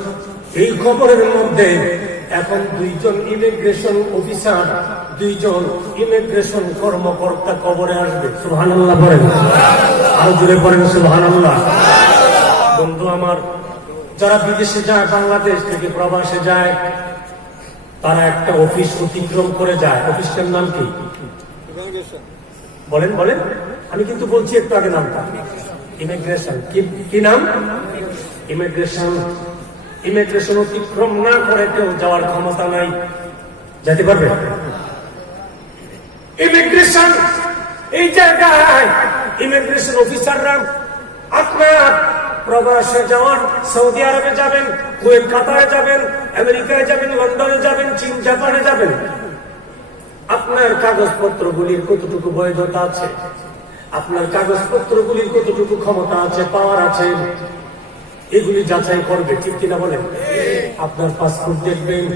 এই খবরের মধ্যে এখন দুইজন ইমিগ্রেশন অফিসার, দুইজন ইমিগ্রেশন কর্মকর্তা কবরে আসবে। সুবহানাল্লাহ বলেন, আরো জোরে বলেন সুবহানাল্লাহ। বন্ধু আমার, যারা বিদেশে যায়, বাংলাদেশ থেকে প্রবাসে যায়, তারা একটা অফিস অতিক্রম করে যায়। অফিসটার নাম কি বলেন? বলেন, আমি কিন্তু বলছি একটু আগে নামটা। ইমিগ্রেশন। কি নাম? ইমিগ্রেশন। ইমিগ্রেশন অতিক্রম না করে কেউ যাওয়ার ক্ষমতা নাই। যেতে পারবে? ইমিগ্রেশন, এই জায়গায় ইমিগ্রেশন অফিসাররা আপনার প্রবাসে যাওয়ার, সৌদি আরবে যাবেন, কুয়েত, কাতারে যাবেন, আমেরিকায় যাবেন, লন্ডনে যাবেন, চীন, জাপানে যাবেন, আপনার কাগজপত্রগুলির কতটুকু বৈধতা আছে, আপনার কাগজপত্রগুলির কতটুকু ক্ষমতা আছে, পাওয়ার আছে, এগুলি যাচাই করবে। ঠিক কিনা বলেন? আপনার পাসপোর্ট দেখবেন,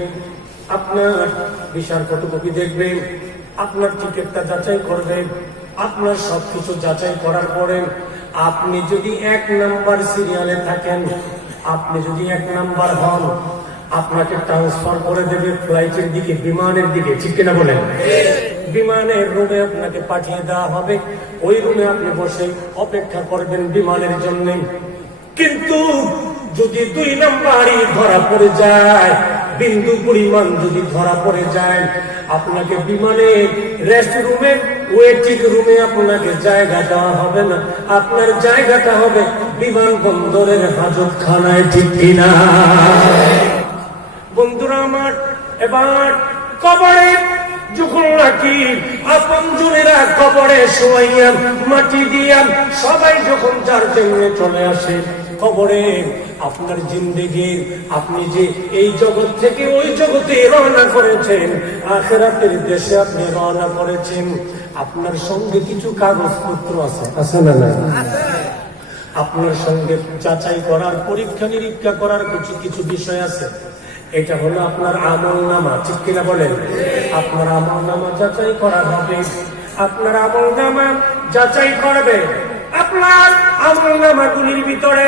আপনার ভিসার ফটোকপি দেখবেন, আপনার টিকিটটা যাচাই করবেন। আপনার সবকিছু যাচাই করার পরে আপনি যদি 1 নাম্বার সিরিয়ালে থাকেন, আপনি যদি 1 নাম্বার হন, আপনাকে ট্রান্সফার করে দেবে ফ্লাইটের দিকে, বিমানের দিকে। ঠিক কিনা বলেন? বিমানের রুমে আপনাকে পাঠিয়ে দেওয়া হবে। ওই রুমে আপনি বসে অপেক্ষা করবেন বিমানের জন্য। কিন্তু যদি 2 নাম্বারই ধরা পড়ে যায়, বিন্দু পরিমাণ যদি ধরা পড়ে যায়, আপনাকে বিমানে রেস্ট রুমে, ওয়েটিং রুমে আপনাকে জায়গা দেওয়া হবে না। আপনার জায়গাটা হবে বিমানবন্দরের হাজতখানায়। ঠিক কিনা বন্ধুরা আমার? এবার কবরে যখন নাকি আপন জনেরা কবরে শোয়াইয়া মাটি দিয়া সবাই যখন যার জন্য চলে আসে কবরে, আপনার জিন্দেগি, আপনি যে এই জগৎ থেকে ওই জগতে রওনা করেছেন, আখিরাতের দেশে আপনি রওনা করেছেন, আপনার সঙ্গে কিছু কাগজপত্র আছে না? না, আপনার সঙ্গে যাচাই করার, পরীক্ষা নিরীক্ষা করার কিছু বিষয় আছে। এটা হলো আপনার আমলনামা। ঠিক কিনা বলেন? আপনার আমলনামা যাচাই করা হবে। আপনার আমলনামা যাচাই করবে। আপনার আমলনামাগুলির ভিতরে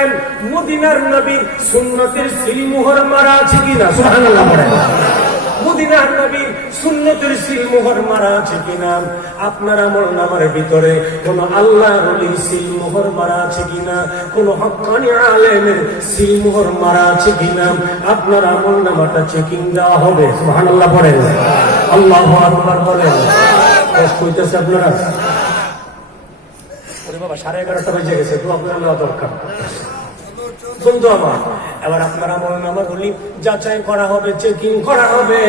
মদিনার নবীর সুন্নতের সিলমোহর মারা আছে কিনা? সুবহানাল্লাহ বলেন। মদিনার নবীর সুন্নতের সিলমোহর মারা আছে কিনা? আপনার আমলনামার ভিতরে কোন আল্লাহর ওলির সিলমোহর মারা আছে কিনা? কোন হক্কানি আলেমের সিলমোহর মারা আছে কিনা? আপনার আমলনামাটা চেকিং দেওয়া হবে। সুবহানাল্লাহ বলেন, আল্লাহু আকবার বলেন। কষ্ট হইতেছে আপনারা? বাবা 11:30 বেজে গেছে, তো আপনার দরকার। বন্ধু আমার, এবার আপনার আমলনামাগুলি যাচাই করা হবে, চেকিং করা হবে।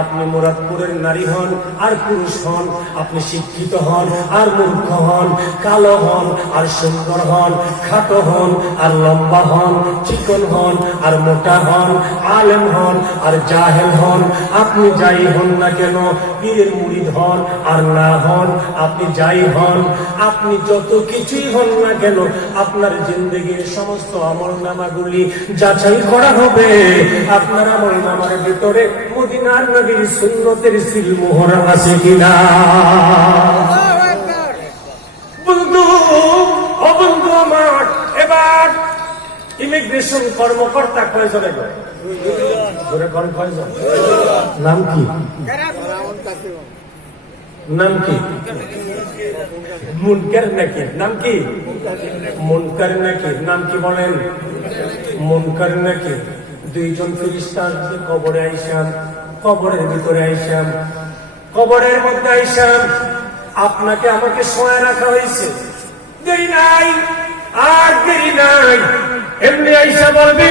আপনি মুরাদপুরের নারী হন আর পুরুষ হন, আপনি শিক্ষিত হন আর মূর্খ হন, কালো হন আর সুন্দর হন, খাটো হন আর লম্বা হন, চিকন হন আর মোটা হন, আলেম হন আর জাহেল হন, আপনি যাই হন না কেন, পীরের মুরিদ হন আর না হন, আপনি যাই হন, আপনি যত কিছুই হন না কেন, আপনার জিন্দেগির সমস্ত আমলনামাগুলি যাচাই করা হবে। আপনার আমলনামার ভিতরে মদিনার নবীর সুন্নতের সিলমোহর আছে কিনা? বন্ধু, ও বন্ধু আমার, এবার ইমিগ্রেশন কর্মকর্তা কয়জন? কয়জন? নাম কি? নাম কি? মুনকার নাকির। নাম কি? মুনকার নাকির। নাম কি বলেন? মুনকার নাকির। 2 জন ফেরেশতা আসবে কবরে আইসাম, কবরের ভিতরে আইসাম, কবরের মধ্যে আইসাম, আপনাকে আমাকে শোয়া রাখা হয়েছে। দেরি নাই, আর দেরি নাই। এমনি আইসা বলবে,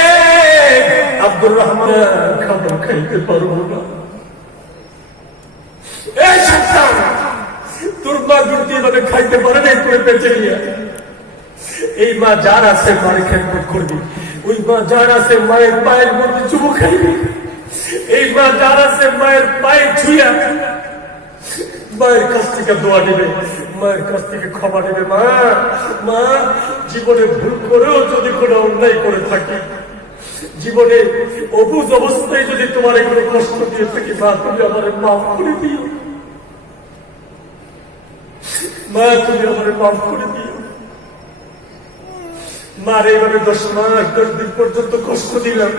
এ আব্দুর রহমান, খাবার খাইতে পারবো না। এই সন্তান, তোর মা কিন্তু এভাবে খাইতে পারে না, করে বেঁচে নিয়ে। এই মা যার আছে মায়ের খেদমত করবি, ওই মা যার আছে মায়ের পায়ের মধ্যে চুমু খাইবি, এই মা যার আছে মায়ের পায়ে ছুঁয়া মায়ের কাছ থেকে দোয়া নেবে, মায়ের কাছ থেকে ক্ষমা নেবে। মা, মা, জীবনে ভুল করেও যদি কোনো অন্যায় করে থাকি, জীবনে অবুঝ অবস্থায় যদি তোমার কোনো কষ্ট দিয়ে থাকি, মা তুমি আমার মাফ করে দিও। মা তুমি আমার মাফ করে দিও। মার এইভাবে 10 মাস 10 দিন পর্যন্ত কষ্ট দিলাম।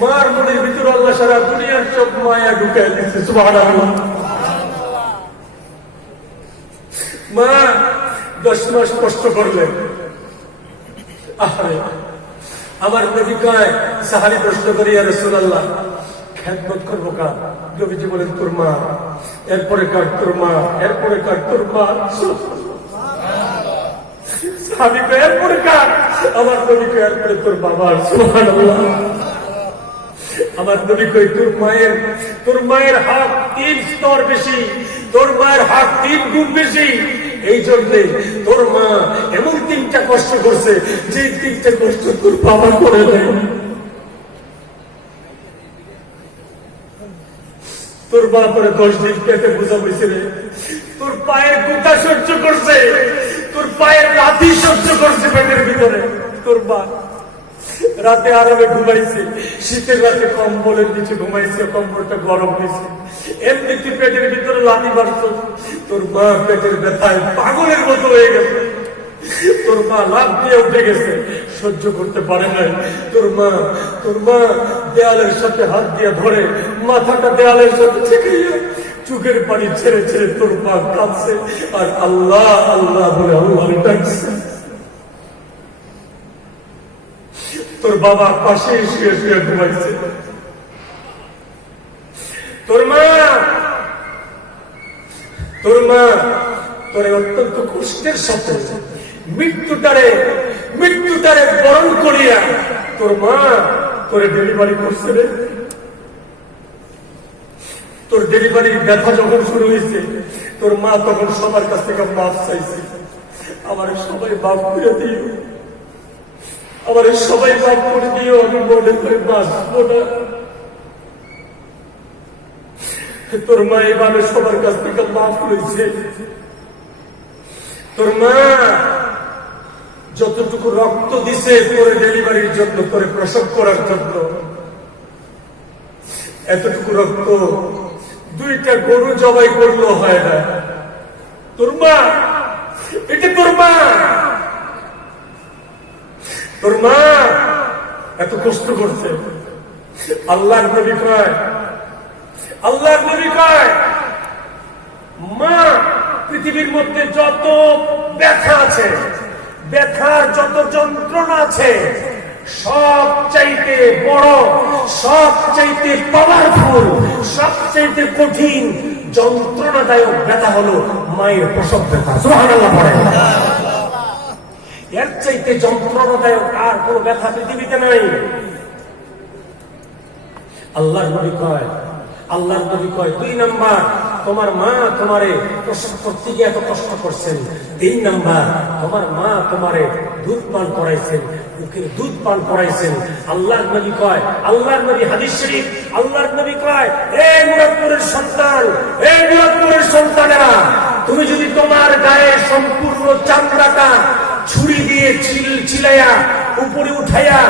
মার মনের ভিতরে আল্লাহ সারা দুনিয়ার চোখ মায়া ঢুকাই দিচ্ছে। সুবহানাল্লাহ। মা 10 মাস কষ্ট করলেন। আরে আমার নবী কয়, সাহাবী প্রশ্ন করে, ইয়া রাসূলুল্লাহ খেদমত করবো কার? নবীজি বলেন তোর মা, এরপরে কার? তোর মা, এরপরে কার? তোর মা। সাহাবী কয় এরপরে কার? আমার নবী কয় এরপরে তোর বাবা। সুবহানাল্লাহ। আমার নবী কয় তোর মায়ের হাত 3 স্তর বেশি, তোর মায়ের হাত 3 গুণ বেশি। এই জন্যে তোর মা এমন 3টা কষ্ট করছে যে 3টা কষ্ট তোর বাবা করে দেয়। তোর মা করে 10 দিন পেটে বোঝা বসে, তোর পায়ের গোটা সহ্য করছে, তোর পায়ের লাথি সহ্য করছে পেটের ভিতরে। তোর মা রাতে আরামে ঘুমাইছে, শীতের রাতে কম্বলের নিচে ঘুমাইছে, কম্বলটা গরম হয়েছে, এমনিতে পেটের ভিতরে লাথি মারছ। তোর মা পেটের ব্যথায় পাগলের মতো হয়ে গেছে। তোর মা লাফ দিয়ে উঠে গেছে, সহ্য করতে পারে নাই। তোর মা দেয়ালের সাথে হাত দিয়ে ধরে মাথাটা দেয়ালের সাথে ঠেকাইয়া চোখের পানি ছেড়ে ছেড়ে তোর মা কাঁদছে আর আল্লাহ আল্লাহ বলে আল্লাহ ডাকছে। তোর বাবা পাশে শুয়ে শুয়ে ঘুমাইছে। তোর মা তোরে অত্যন্ত কষ্টের সাথে মৃত্যুটারে বরণ করিয়া তোর মা তোরে ডেলিভারি করছে রে। তোর ডেলিভারির ব্যথা যখন শুরু হয়েছে, তোর মা তখন সবার কাছ থেকে মাফ চাইছে। আমার সবাই মাফ করে দিও, আমার সবাই মাফ করে দিও, আমি মনে করে বাঁচবো না। তোর মা এভাবে সবার কাছ থেকে মাফ করেছে। তোর মা যতটুকু রক্ত দিছে তোর ডেলিভারির জন্য, তোরে প্রসব করার জন্য, এতটুকু রক্ত 2টা গরু জবাই করলেও হয় না। তোর মা, এটা তোর মা। তোর মা এত কষ্ট করছে। আল্লাহর নবী কয় মা পৃথিবীর মধ্যে যত ব্যথা আছে, ব্যথার যত যন্ত্রণা আছে, সবচাইতে বড়, সবচাইতে পাওয়ারফুল, সবচাইতে কঠিন যন্ত্রণাদায়ক ব্যথা হলো মায়ের প্রসব ব্যথা। সুবহানাল্লাহ পড়ে। এর চাইতে যন্ত্রণাদায়ক আর কোন ব্যথা পৃথিবীতে নাই। আল্লাহর নবী কয় 2 নাম্বার, তোমার মা তোমারে প্রসব করতে গিয়ে এত কষ্ট করছেন। 3 নাম্বার, তোমার মা তোমারে দুধ পান করাইছেন, বুকের দুধ পান করাইছেন। আল্লাহর নবী হাদিস শরীফ, আল্লাহর নবী কয়, এই মুরাদপুরের সন্তানেরা, তুমি যদি তোমার গায়ে সম্পূর্ণ চামড়াটা ছুরি দিয়ে ছিলাইয়া উপরে উঠাইয়া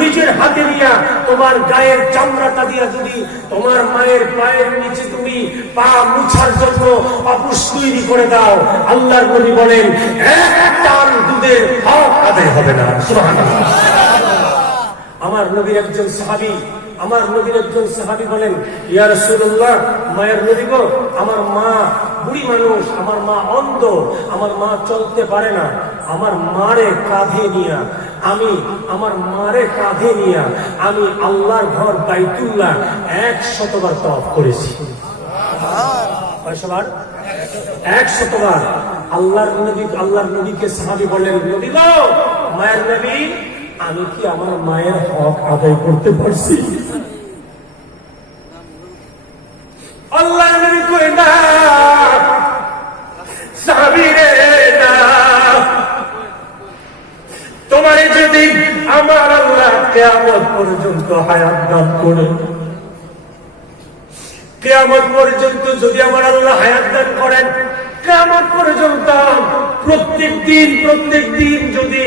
নিজের হাতে নিয়া তোমার গায়ের চামড়াটা দিয়া যদি তোমার মায়ের পায়ের নিচে তুমি পা মুছার জন্য পাপুস তৈরি করে দাও, আল্লাহর নবী বলেন 1 টান দুধের হক আদায় হবে না। সুবহানাল্লাহ। আমার নবীর একজন সাহাবী বলেন, ইয়া রাসূলুল্লাহ, মায়ের নবী গো, আমার মা বুড়ি মানুষ, আমার মা অন্ধ, আমার মা চলতে পারে না, আমার মারে কাঁধে নিয়া আমি আল্লাহর ঘর বাইতুল্লাহ 100 বার তওয়াফ করেছি। 100 বার। আল্লাহর নবীকে সাহাবী বললেন, নবী গো, মায়ের নবী, আমি কি আমার মায়ের হক আদায় করতে পারছি? আল্লাহর নবী কই, না সাহাবী রে, না। তোমারে যদি আমার আল্লাহ কিয়ামত পর্যন্ত হায়াত দান করে, কিয়ামত পর্যন্ত যদি আমার আল্লাহ হায়াত দান করেন, কিয়ামত পর্যন্ত প্রত্যেক দিন যদি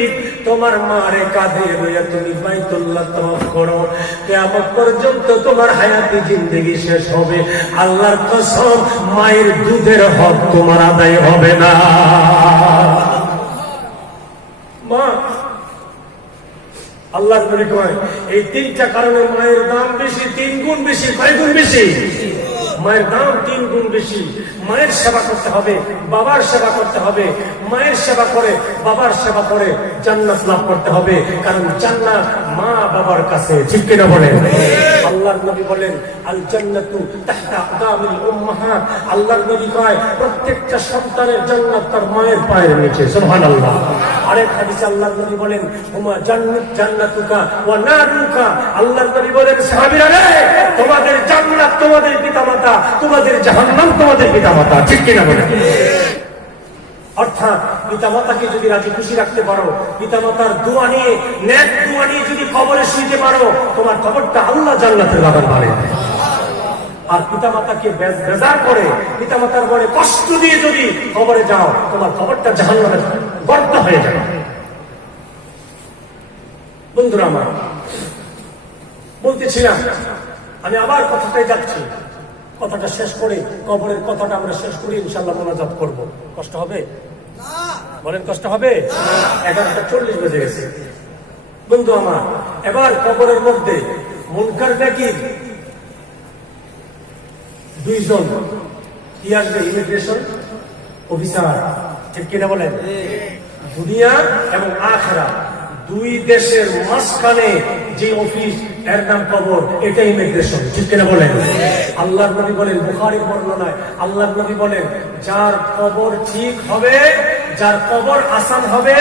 তোমার মারে কাঁধে লইয়া তুমি বাইতুল্লাহ তওয়াফ করো, কিয়ামত পর্যন্ত তোমার হায়াতি জিন্দেগি শেষ হবে, আল্লাহর কসম মায়ের দুধের হক তোমার আদায় হবে না। মা আল্লাহর নবী কয় এই তিনটা কারণে মায়ের দাম বেশি, 3 গুণ বেশি। কয় গুণ বেশি? মায়ের দাম 3 গুণ বেশি। মায়ের সেবা করতে হবে, বাবার সেবা করতে হবে। মায়ের সেবা করে বাবার সেবা করে জান্নাত লাভ করতে হবে, কারণ জান্নাত মা বাবার কাছে। ঠিক কিনা বলেন? আল্লাহর নবী বলেন আল জান্নাতু তাহতা আকদামিল উম্মাহাত। আল্লাহর নবী কয় প্রত্যেকটা সন্তানের জান্নাত তার মায়ের পায়ের নিচে। সুবহানাল্লাহ। আরেক হাদিসে আল্লাহর নবী বলেন হুমা জান্নাতুকা ওয়া নারুকা। আল্লাহর নবী বলেন সাহাবীরা রে, তোমাদের জান্নাত তোমাদের পিতামাতা, তোমাদের জাহান্নাম তোমাদের পিতামাতা। ঠিক কিনা বলেন? অর্থাৎ পিতামাতাকে যদি রাজি খুশি রাখতে পারো, পিতামাতার দোয়া নিয়ে, নেক দোয়া নিয়ে যদি কবরে শুইতে পারো, তোমার কবরটা আল্লাহ জান্নাতের বাগান বানায়। আর পিতামাতাকে বেজার করে, পিতামাতার বলে কষ্ট দিয়ে যদি কবরে যাও, তোমার কবরটা জাহান্নামের গর্ত হয়ে যাবে। বন্ধুরা আমার, বলতেছিলাম আমি আবার কথাটাই যাচ্ছি, কথাটা শেষ করে কবরের কথাটা আমরা শেষ করি, ইনশাআল্লাহ মোনাজাত করব। কষ্ট হবে? বলেন কষ্ট হবে? 11:40 বেজে গেছে। বন্ধু আমার, এবার কবরের মধ্যে মুনকার নাকির 2 জন কি আসবে? Immigration officer. ঠিক কিনা বলেন? দুনিয়া এবং আখিরাত 2 দেশের মাঝখানে যে অফিস, এর নাম কবর, এটা ইমিগ্রেশন। ঠিক কিনা বলেন? আল্লাহর নবী বলেন বুখারীর বর্ণনায়, আল্লাহর নবী বলেন যার কবর ঠিক হবে, যার কবর আসান হবে,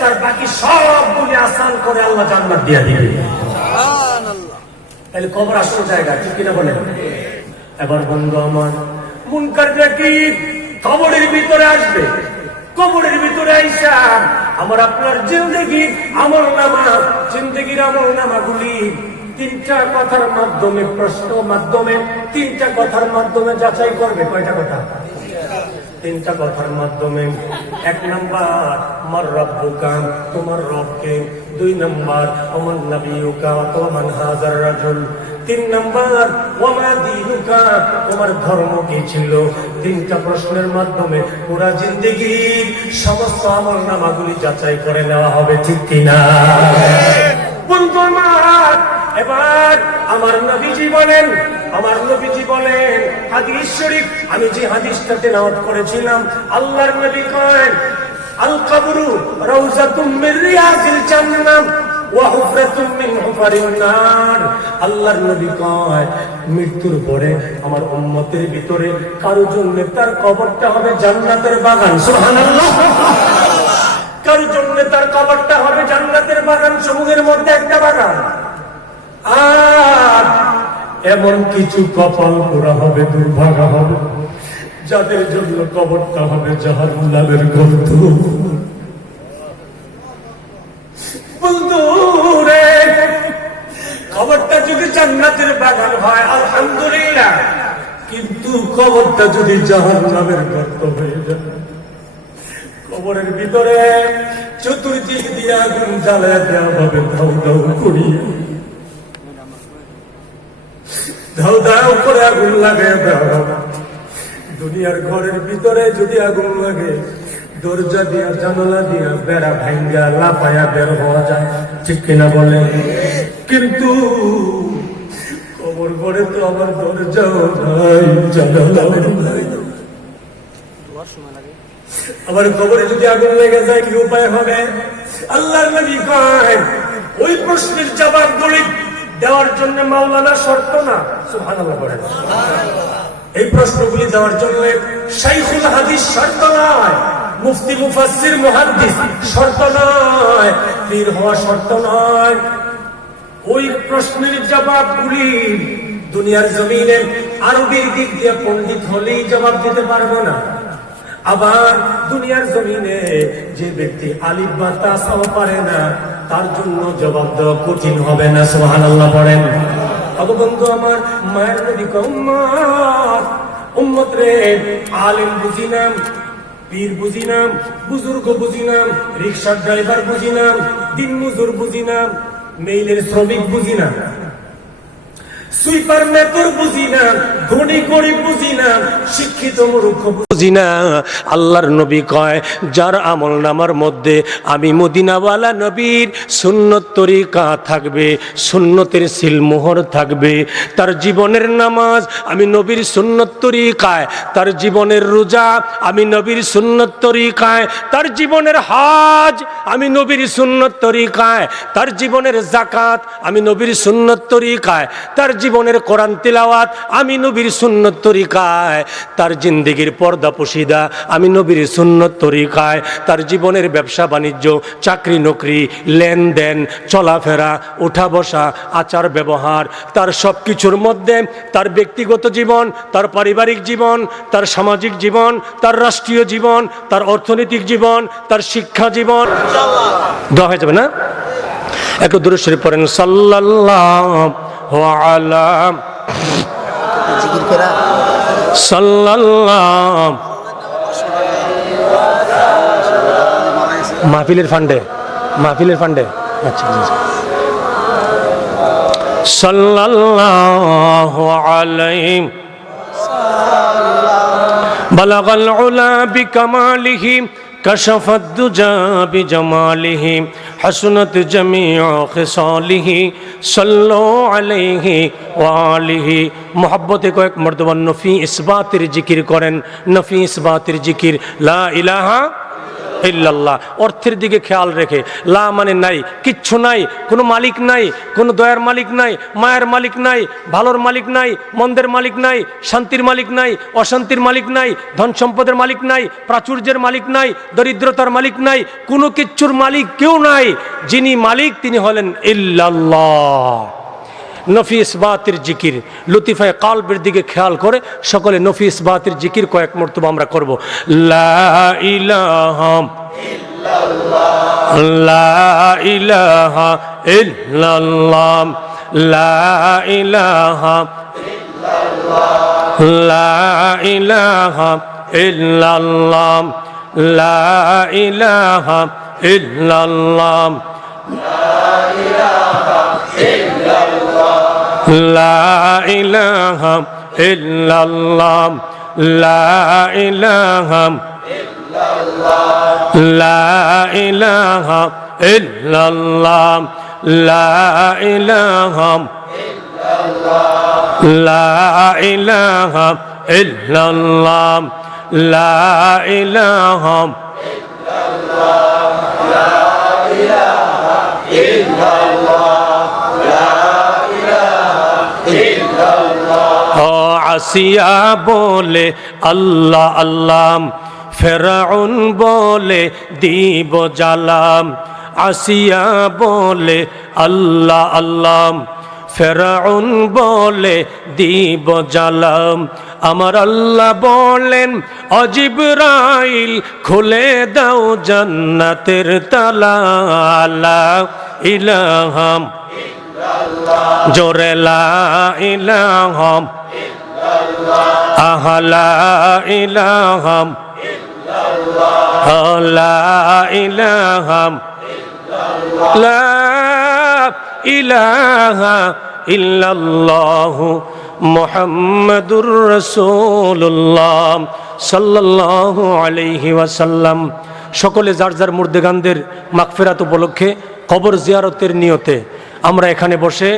তার বাকি সবগুলি আসান করে আল্লাহ জান্নাত দিয়ে দিবে। সুবহানাল্লাহ। তাহলে কবর আসল জায়গা। ঠিক কিনা বলেন? এবার বন্ধু আমার, মুনকার নাকির কবরের ভিতরে আসবে। কবরের ভিতরে আইসা আমার আপনার জিন্দেগি আমলনামা, জিন্দেগির আমলনামাগুলি 3টা কথার মাধ্যমে, প্রশ্ন মাধ্যমে, 3টা কথার মাধ্যমে যাচাই করবে। কয়টা কথা? 3টা কথার মাধ্যমে। 1 নাম্বার মার রাব্বুকা, তোমার রবকে। 2 নাম্বার ওমান নাবিয়ুকা ওয়া মান হাযার রাজুল। 3 নাম্বার ওয়ামা দীনুকা, তোমার ধর্ম কি ছিল। 3টা প্রশ্নের মাধ্যমে পুরা জিন্দেগির সমস্ত আমলনামাগুলি যাচাই করে নেওয়া হবে। ঠিক কিনা বন্ধু আমার? এবার আমার নবীজি বলেন, আমার নবীজি বলেন হাদিস শরীফ, আমি যে হাদিসটা তেলাওয়াত করেছিলাম, আল্লাহর নবী করেন আল কবরু রাউযাতুম মির রিয়াজিল জান্নাহ ওয়া হুফরাতুম মিন হুফারিন নার। আল্লাহর নবী কয় মৃত্যুর পরে আমার উম্মতের ভিতরে কারো জন্য তার কবরটা হবে জান্নাতের বাগান। সুবহানাল্লাহ। কারো জন্য তার কবরটা হবে জান্নাতের বাগান সমূহের মধ্যে একটা বাগান। আর এমন কিছু কপাল পোড়া হবে, দুর্ভাগা হবে, যাদের জন্য কবরটা হবে জাহান্নামের গর্ত। বন্ধু রে, কবরটা যদি জান্নাতের বাগান হয় আলহামদুলিল্লাহ, কিন্তু কবরটা যদি জাহান্নামের গর্ত হয়ে যায়, কবরের ভিতরে চতুর্দিক দিয়ে আগুন জ্বালায় দেওয়া হবে, ধাউ ধাউ করিয়ে, ধাউ ধাউ করে আগুন লাগায় দেওয়া হবে। দুনিয়ার ঘরের ভিতরে যদি আগুন লাগে, দরজা দিয়া, জানালা দিয়া, বেড়া ভাঙ্গা লাফায়া বের হওয়া যায়। ঠিক কিনা বলেন? কিন্তু কবর ঘরে তো আমার দরজাও নাই, জানালাও নাই। আবার কবরে যদি আগুন লেগে যায়, কি উপায় হবে? আল্লাহর নবী কয় ওই প্রশ্নের জবাবগুলি দেওয়ার জন্য মাওলানা শর্ত না। সুবহানাল্লাহ বলেন। এই প্রশ্নগুলি দেওয়ার জন্য শাইখুল হাদিস শর্ত নয়, মুফতি মুফাসসির মুহাদ্দিস শর্ত নয়, পীর হওয়া শর্ত নয়। ওই প্রশ্নের জবাবগুলি দুনিয়ার জমিনে আরবির দিক দিয়ে পণ্ডিত হলেই জবাব দিতে পারবে না। আবার দুনিয়ার জমিনে যে ব্যক্তি আলিফ বা তা সাও পারে না, তার জন্য জবাব দেওয়া কঠিন হবে না। সুবহানাল্লাহ পড়েন। বন্ধু আমার, মায়ের নবী উম্মত, উম্মত রে, আলেম বুঝিনাম, পীর বুঝিনাম, বুজুর্গ বুঝিনাম, রিকশার ড্রাইভার বুঝিনাম, দিন মজুর বুঝিনাম, মেইলের শ্রমিক বুঝিনাম, সুইপার মেতর বুঝি না, ধনী গরিব বুঝি না, শিক্ষিত মূর্খ বুঝি না। আল্লাহর নবী কয়, যার আমল নামার মধ্যে আমি মদিনাওয়ালা নবীর সুন্নত তরিকা থাকবে, সুন্নতের সিলমোহর থাকবে, তার জীবনের নামাজ আমি নবীর সুন্নত তরিকায়, তার জীবনের রোজা আমি নবীর সুন্নত তরিকায়, তার জীবনের হজ আমি নবীর সুন্নত তরিকায়, তার জীবনের যাকাত আমি নবীর সুন্নত তরিকায়, তার জীবনের কোরআন তিলাওয়াত আমি নবীর সুন্নত তরিকায়, তার জিন্দেগির পর্দা পশিদা আমি নবীর সুন্নত তরিকায়, তার জীবনের ব্যবসা বাণিজ্য, চাকরি নকরি, লেনদেন, চলাফেরা, ওঠা বসা, আচার ব্যবহার, তার সব কিছুর মধ্যে তার ব্যক্তিগত জীবন, তার পারিবারিক জীবন, তার সামাজিক জীবন, তার রাষ্ট্রীয় জীবন, তার অর্থনৈতিক জীবন, তার শিক্ষা জীবন। দোয়া হয়ে যাবে না? একটু দুরূদ শরীফ পড়েন, সাল্লাল্লাহু আলা সাল্লাল্লাহু মাহফিলের ফান্ডে, মাহফিলের ফান্ডে, আচ্ছা সাল্লাল্লাহু আলাইহি বালাগাল উলা বিকামালিহি কাশাফাদ দুজা বিজামালিহি হাসনাত জামিউ খিসালিহি সাল্লু আলাইহি ওয়া আলিহি। মুহাব্বতে কয়েক মর্তবা নফি ইসবাতের জিকির করেন, নফি ইসবাতের জিকির, লা ইলাহা ইল্লাল্লাহ। অর্থের দিকে খেয়াল রেখে, লা মানে নাই, কিচ্ছু নাই, কোনো মালিক নাই, কোনো দয়ার মালিক নাই, মায়ের মালিক নাই, ভালোর মালিক নাই, মন্দের মালিক নাই, শান্তির মালিক নাই, অশান্তির মালিক নাই, ধন সম্পদের মালিক নাই, প্রাচুর্যের মালিক নাই, দরিদ্রতার মালিক নাই, কোনো কিচ্ছুর মালিক কেউ নাই। যিনি মালিক তিনি হলেন ইল্লাল্লাহ। নফি ইসবাতের জিকির, লতিফায়ে কালবের দিকে খেয়াল করে সকলে নফি ইসবাতের জিকির কয়েক মর্তবা আমরা করব। লা ইলাহা ইল্লাল্লাহ, লা ইলাহা ইল্লাল্লাহ, লা ইলাহা ইল্লাল্লাহ, লা ইলাহা ইল্লাল্লাহ, লা ইলাহা ইল্লাল্লাহ, লা ইলাহা ইল্লাল্লাহ, লা ইলাহা ইল্লাল্লাহ, লা ইলাহা ইল্লাল্লাহ, লা ইলাহা ইল্লাল্লাহ, লা ইলাহা ইল্লাল্লাহ, লা ইলাহা আসিয়া বলে আল্লাহ আল্লাহ, ফেরাউন বলে দিব জালাম। আসিয়া বলে আল্লাহ আল্লাহ, ফেরাউন বলে দিব জালাম। আমার আল্লাহ বলেন ও জিবরাইল খুলে দাও জান্নাতের তালা। লা ইলাহা ইল্লাল্লাহ, জোরে লা ইলাহা ইল্লাল্লাহ, লা ইলাহা ইল্লাল্লাহ, লা ইলাহা ইল্লাল্লাহ, লা ইলাহা ইল্লাল্লাহ মুহাম্মাদুর রাসূলুল্লাহ সাল্লাল্লাহু আলাইহি ওয়াসাল্লাম। সকলে যার যার মুর্দেগানদের মাগফিরাত উপলক্ষে কবর জিয়ারতের নিয়তে আমরা এখানে বসে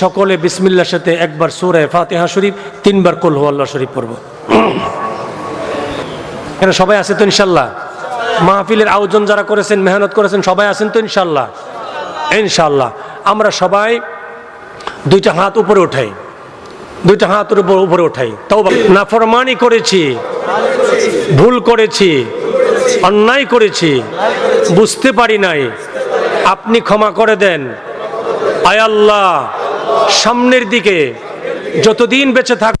সকলে বিসমিল্লাহর সাথে একবার সূরা ফাতিহা শরীফ, তিনবার কুল হুয়াল্লাহ শরীফ পড়ব। এখানে সবাই আছে তো ইনশাআল্লাহ? মাহফিলের আয়োজন যারা করেছেন, মেহনত করেছেন, সবাই আছেন তো ইনশাআল্লাহ? ইনশাআল্লাহ। আমরা সবাই দুইটা হাত উপরে উঠাই, দুইটা হাত উপরে উঠাই। তাওবা, নাফরমানি করেছি, ভুল করেছি, অন্যায় করেছি, বুঝতে পারি নাই, আপনি ক্ষমা করে দেন। আয় আল্লাহ, সামনের দিকে যতদিন বেঁচে থাক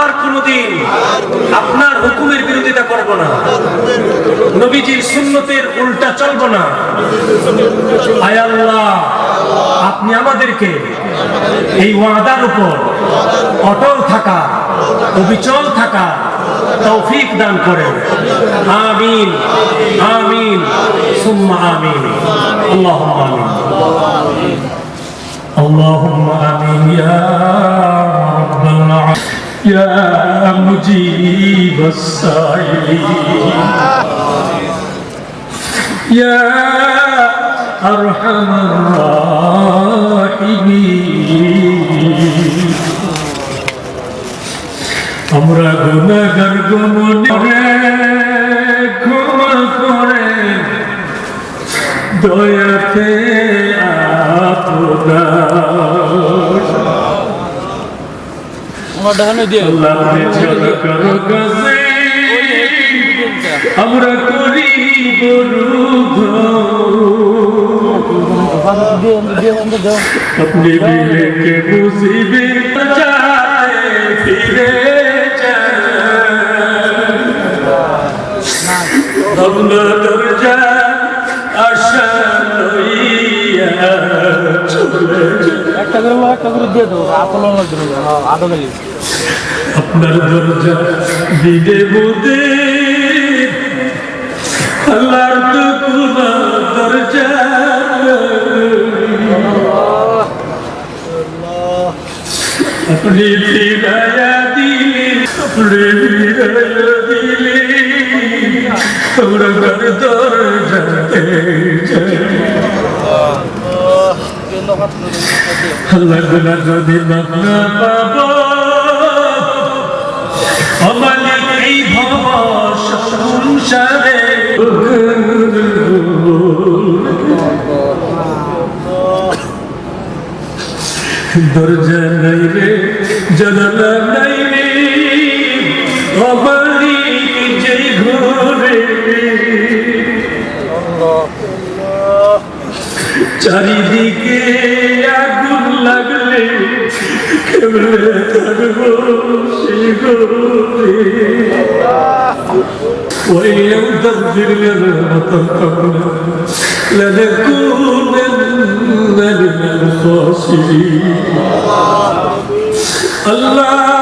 আর কোনদিন আপনার হুকুমের বিরোধিতা করব না, নবীজির সুন্নতের উল্টা চলব না। আয় আল্লাহ, আপনি আমাদেরকে এই ওয়াদার উপর অটল থাকা, অবিচল থাকা তৌফিক দান করেন। আমিন আমিন সুম্মা আমিন। আল্লাহুম্মা আমিন। اللهم آمين يا رب العالمين يا مجيب السائلين يا أرحم الراحمين আমরা গুনাহগার মনে ক্ষমা করে দয়াতে আমরা করি আপনি বিলেকে বুঝিবে যায় ফিরে দরজা আশা লইয়া চলে একটা করে দিয়ে দেবো আপন আদো গেলি আপনার দরজা দিদে বুদে আল্লাহর তো কোনো দরজা আপনি ফিরায়া দিলে আপনি ফিরায়া দিলে আমরা ঘর দরজাতে যাই আল্লাহ গুনাহ যদি মাফ না পাবো আমাদের এই ভব সংসারে দরজা নাই রে জানালা নাই রে আমারি যে ঘরে চারিদিকে আগুন লাগলে কেমনে থাকবো সেই ঘরে وإن تغفر لنا وترحمنا لنكونن من الخاسرين الله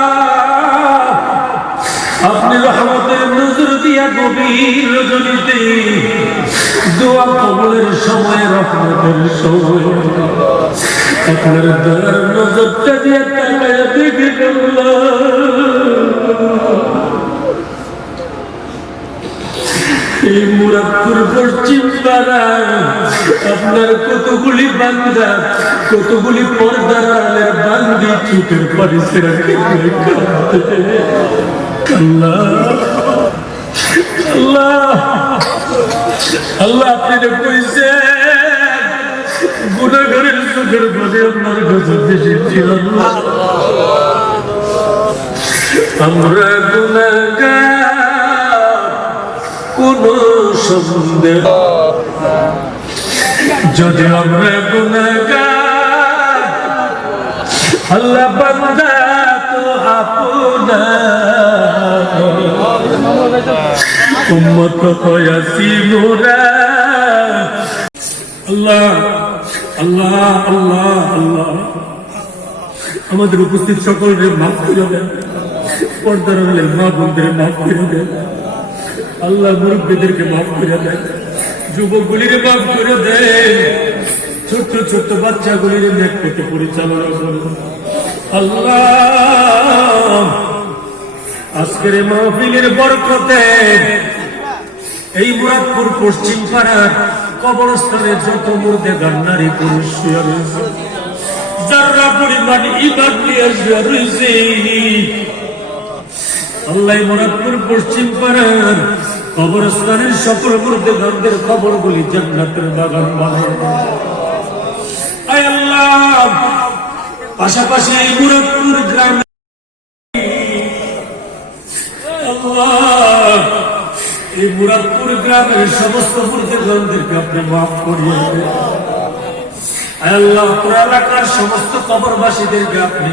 আপনি রহমতের নজর দিয়া গভীর রজনীতে দোয়া কবুলের সময় রহমতের সময় আপনার দয়ার নজরটা দিয়ে তাকায় দেখেন এই মুরাদপুর পশ্চিম পাড়ায় আপনার কতগুলি বান্দা কতগুলি পর্দার আলের বান্দি চুটের পরিসেরা আল্লাহ আল্লাহ আল্লাহ আপনি কইছে গুনাহগারের চোখের পরে আপনার কাছে বেশি ছিল আমরা গুনাহগার কোন সন্দেহ যদি আমরা গুনাহগার আল্লাহ বান্দা তো আপনা উম্মত হয়াছি মোরা আল্লাহ আল্লাহ আল্লাহ আল্লাহ আমাদের উপস্থিত সকলের মাফ করে দেন পর্দার মা বোনদের মাফ করে দেন আল্লাহ মুরব্বীদেরকে মাফ করে দেন যুবকগুলির মাফ করে দেন ছোট্ট ছোট্ট বাচ্চাগুলির নেক পথে পরিচালনা করুন আল্লাহ আজকের মাহফিলের বরকতে এই মুরাদপুর পশ্চিম পাড়ার কবরস্থানের যত মুর্দেগার নারী পুরুষ শুয়ে রয়েছে যারা পরিমাণ ইমান নিয়ে শুয়ে রয়েছে আল্লাহ মুরাদপুর পশ্চিম পাড়ার কবরস্থানের সকল মুর্দেগারদের কবরগুলি জান্নাতের বাগান বানায় আয় আল্লাহ পাশাপাশি এই মুরাদপুর গ্রামে আল্লাহ এই মুরাদপুর গ্রামের সমস্ত মুর্দেগারদেরকে আপনি মাফ করিয়ে দেন আয় আল্লাহ পুরো এলাকার সমস্ত কবরবাসীদেরকে আপনি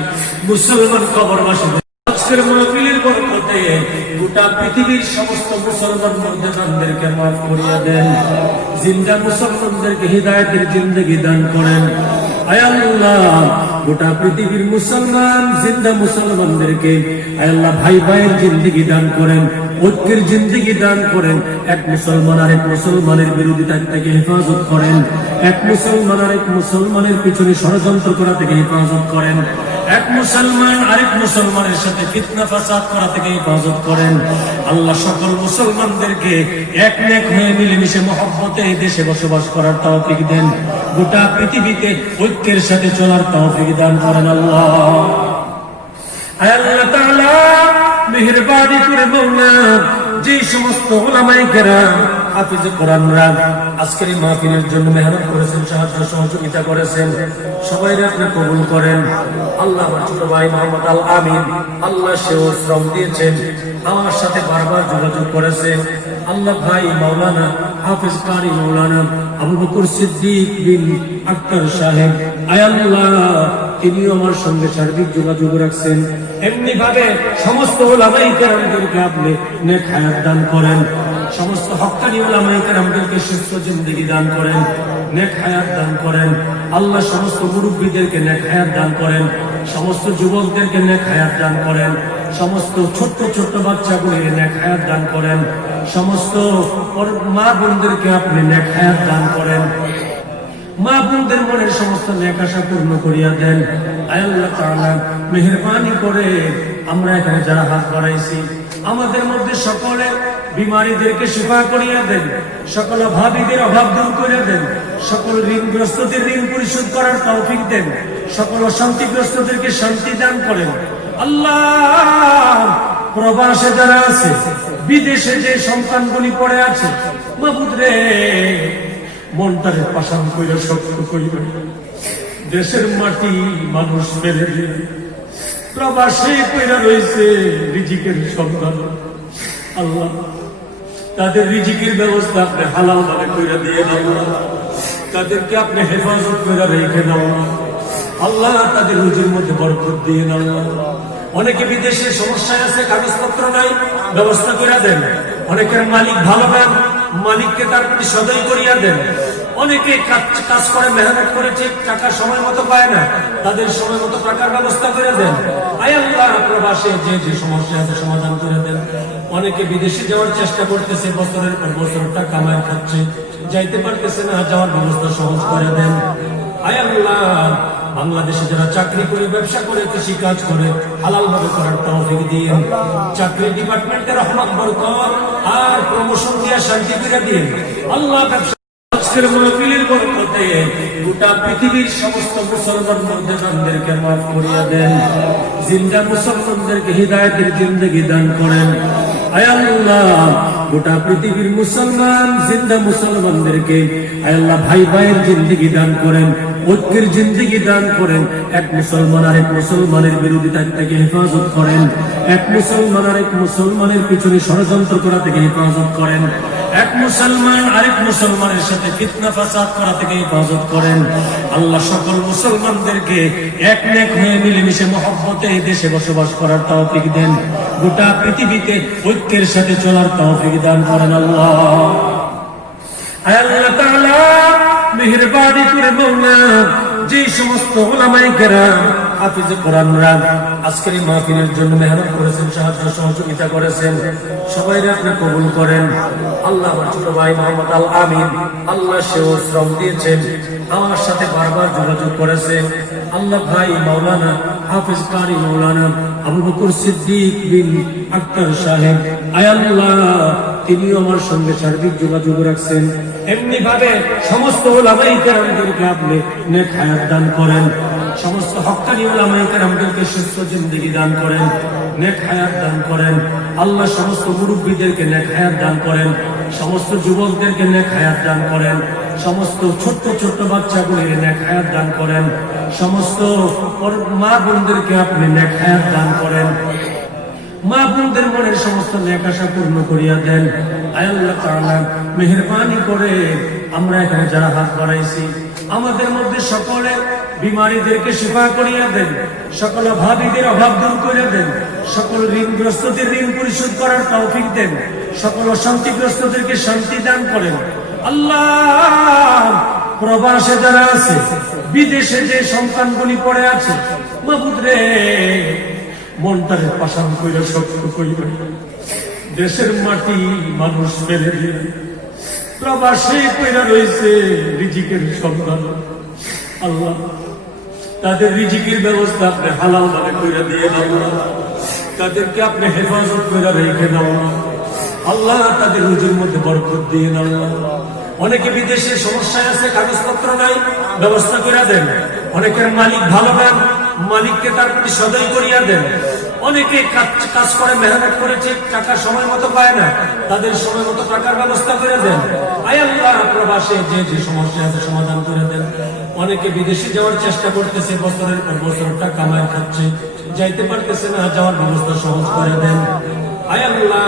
মুসলমান কবরবাসীদের আজকের মাহফিলের বরকতে গোটা পৃথিবীর সমস্ত মুসলমান মুর্দেগারদেরকে মাফ করিয়ে দেন জিন্দা মুসলমানদেরকে হিদায়াতের জিন্দেগি দান করেন আয় আল্লাহ গোটা পৃথিবীর মুসলমান জিন্দা মুসলমানদেরকে আয় আল্লাহ ভাই ভাইয়ের জিন্দেগি দান করেন, ঐক্যের জিন্দেগি দান করেন। এক মুসলমান আরেক মুসলমানের বিরোধিতা থেকে হেফাজত করেন, এক মুসলমান আরেক মুসলমানের পিছনে ষড়যন্ত্র করা থেকে হেফাজত করেন, এক মুসলমান আরেক মুসলমানের সাথে ফিতনা ফাসাদ করা থেকে হেফাজত করেন। আল্লাহ সকল মুসলমানদেরকে এক নেক হয়ে মিলেমিশে মহব্বতে এই দেশে বসবাস করার তৌফিক দেন, গোটা পৃথিবীতে ঐক্যের সাথে চলার তৌফিক দান করেন আল্লাহ। আয় আল্লাহ তাআলা মেহেরবানি করে মাওলা যে সমস্ত উলামায়ে কেরাম হাফিজে কোরআনরা আজকের এই মাহফিলের জন্য মেহনত করেছেন, সাহায্য সহযোগিতা করেছেন, সবাইকে আপনি কবুল করেন। আল্লাহ আমার ছোট ভাই মোহাম্মদ আল আমিন, আল্লাহ সেও শ্রম দিয়েছেন, আমার সাথে বারবার যোগাযোগ করেছেন। আল্লাহ ভাই মাওলানা হাফিজ কারি মাওলানা আবু বকর সিদ্দিক বিন আক্তার সাহেব, আয় আল্লাহ তিনিও আমার সঙ্গে সার্বিক যোগাযোগ রাখছেন। এমনি ভাবে সমস্ত উলামায়ে কেরামদেরকে আপনি নেক হায়াত দান করেন, সমস্ত হক্কানি উলামায়ে কেরামদেরকে সুস্থ জিন্দেগি দান করেন, নেক হায়াত দান করেন। আল্লাহ সমস্ত মুরব্বীদেরকে নেক হায়াত দান করেন, সমস্ত যুবকদেরকে নেক হায়াত দান করেন, সমস্ত ছোট্ট ছোট্ট বাচ্চাগুলিকে নেক হায়াত দান করেন, সমস্ত মা বোনদেরকে আপনি নেক হায়াত দান করেন, মা বোনদের মনের সমস্ত নেক আশা পূর্ণ করিয়া দেন। আয় আল্লাহ তাআলা মেহেরবানি করে আমরা এখানে যারা হাত বাড়াইছি আমাদের মধ্যে সকলে বিমারীদেরকে শিফা করিয়া দেন, সকল অভাবীদের অভাব দূর করে দেন, সকল ঋণগ্রস্তদের ঋণ পরিশোধ করার তৌফিক দেন, সকল অশান্তিগ্রস্তদেরকে শান্তি দান করেন। আল্লাহ প্রবাসে যারা আছে, বিদেশে যে সন্তানগুলি পড়ে আছে, মাবুদ রে মনটারে পাশান কইরা শক্ত কইরা দেশের মাটি মানুষ মেরে দিয়ে প্রবাসে কইরা রয়েছে রিজিকের সন্ধান। আল্লাহ তাদের রিজিকের ব্যবস্থা আপনি হালাল ভাবে কইরা দিয়ে দাও, তাদেরকে আপনি হেফাজত করে রেখে দাও আল্লাহ, তাদের রুজির মধ্যে বরকত দিয়ে দাও। অনেকে বিদেশে সমস্যায় আছে, কাগজপত্র নাই, ব্যবস্থা করে দেন। অনেকের মালিক ভালো দেন, মালিককে তার প্রতি সদয় করিয়া দেন। অনেকে কাজ করে মেহনত করেছে, টাকা সময় মতো পায় না, তাদের সময় মতো টাকার ব্যবস্থা করে দেন। আয় আল্লাহ প্রবাসে যে যে সমস্যা আছে সমাধান করে দেন। অনেকে বিদেশে যাওয়ার চেষ্টা করতেছে, বছরের পর বছর টাকা কামায় খাচ্ছে, যাইতে পারতেছে না, যাওয়ার ব্যবস্থা সহজ করে দেন। আয় আল্লাহ বাংলাদেশে যারা চাকরি করে, ব্যবসা করে, কৃষি কাজ করে, হালাল ভাবে করার তৌফিক দিয়ে চাকরি ডিপার্টমেন্টের রহমত বরকত আর প্রমোশন দিয়ে শান্তি করে দিয়ে আল্লাহ আজকের মাহফিলের বরকতে গোটা পৃথিবীর সমস্ত মুসলমান মুসলমানদেরকে মাফ করিয়া দেন, জিন্দা মুসলমানদেরকে হিদায়াতের জিন্দেগি দান করেন। আয় আল্লাহ গোটা পৃথিবীর মুসলমান জিন্দা মুসলমানদেরকে আয় আল্লাহ ভাই ভাইয়ের জিন্দেগি দান করেন, ঐক্যের জিন্দেগি দান করেন। এক মুসলমান আরেক মুসলমানের বিরোধিতা থেকে হেফাজত করেন, এক মুসলমান আরেক মুসলমানের পিছনে ষড়যন্ত্র করা থেকে হেফাজত করেন, এক মুসলমান আরেক মুসলমানের সাথে ফিতনা ফাসাদ করা থেকে হেফাজত করেন। আল্লাহ সকল মুসলমানদেরকে এক নেক হয়ে মিলেমিশে মহব্বতে এই দেশে বসবাস করার তৌফিক দেন, গোটা পৃথিবীতে ঐক্যের সাথে চলার তৌফিক দান করেন আল্লাহ। আয় আল্লাহ তাআলা মেহেরবানি করে মাওলা যে সমস্ত উলামায়ে কেরাম হাফিজে কোরআনরা আজকের এই মাহফিলের জন্য মেহনত করেছেন, সাহায্য সহযোগিতা করেছেন, সবাইকে আপনি কবুল করেন। আল্লাহ আমার ছোট ভাই মোহাম্মদ আল আমিন, আল্লাহ সেও শ্রম দিয়েছেন, আমার সাথে বারবার যোগাযোগ করেছেন। আল্লাহ ভাই মাওলানা হাফিজ কারি মাওলানা আবু বকর সিদ্দিক বিন আক্তার সাহেব, আয় আল্লাহ তিনিও আমার সঙ্গে সার্বিক যোগাযোগ রাখছেন। এমনি ভাবে সমস্ত উলামায়ে কেরামদেরকে আপনি নেক হায়াত দান করেন, সমস্ত হক্কানি উলামায়ে কেরামদেরকে সুস্থ জিন্দেগি দান করেন, নেক হায়াত দান করেন। আল্লাহ সমস্ত মুরব্বীদেরকে নেক হায়াত দান করেন, সমস্ত যুবকদেরকে নেক হায়াত দান করেন, সমস্ত ছোট্ট ছোট্ট বাচ্চাগুলিকে নেক হায়াত দান করেন, সমস্ত মা বোনদেরকে আপনি নেক হায়াত দান করেন, মা বোনদের মনের সমস্ত নেক আশা পূর্ণ করিয়া দেন। আয় আল্লাহ তাআলা মেহেরবানি করে আমরা এখানে যারা হাত বাড়াইছি আমাদের মধ্যে সকলে বিমারীদেরকে শিফা করিয়া দেন, সকল অভাবীদের অভাব দূর করে দেন, সকল ঋণগ্রস্তদের ঋণ পরিশোধ করার তৌফিক দেন, সকল অশান্তিগ্রস্তদেরকে শান্তি দান করেন। আল্লাহ প্রবাসে যারা আছে, বিদেশে যে সন্তানগুলি পড়ে আছে, মাহবুব রে মনটারে পাশান কইরা শক্ত কইরা দেশের মাটি মানুষ ফেলে দিয়ে প্রবাসে কইরা রয়েছে রিজিকের সন্তান। আল্লাহ তাদের রিজিকের ব্যবস্থা আপনি হালাল ভাবে কইরা দিয়ে দাও, তাদেরকে আপনি হেফাজত কইরা রেখে দাও আল্লাহ, তাদের রুজির মধ্যে বরকত দিয়ে দাও। অনেকে বিদেশে সমস্যায় আছে, কাগজপত্র নাই, ব্যবস্থা করে দেন। অনেকের মালিক ভালো দেন, মালিককে তার প্রতি সদয় করিয়া দেন। অনেকে কাজ করে মেহনত করেছে, টাকা সময় মতো পায় না, তাদের সময় মতো টাকার ব্যবস্থা করে দেন। আয় আল্লাহ প্রবাসে যে যে সমস্যা আছে সমাধান করে দেন। অনেকে বিদেশে যাওয়ার চেষ্টা করতেছে, বছরের পর বছর টাকা কামায় খাচ্ছে, যাইতে পারতেছে না, যাওয়ার ব্যবস্থা সহজ করে দেন। আয় আল্লাহ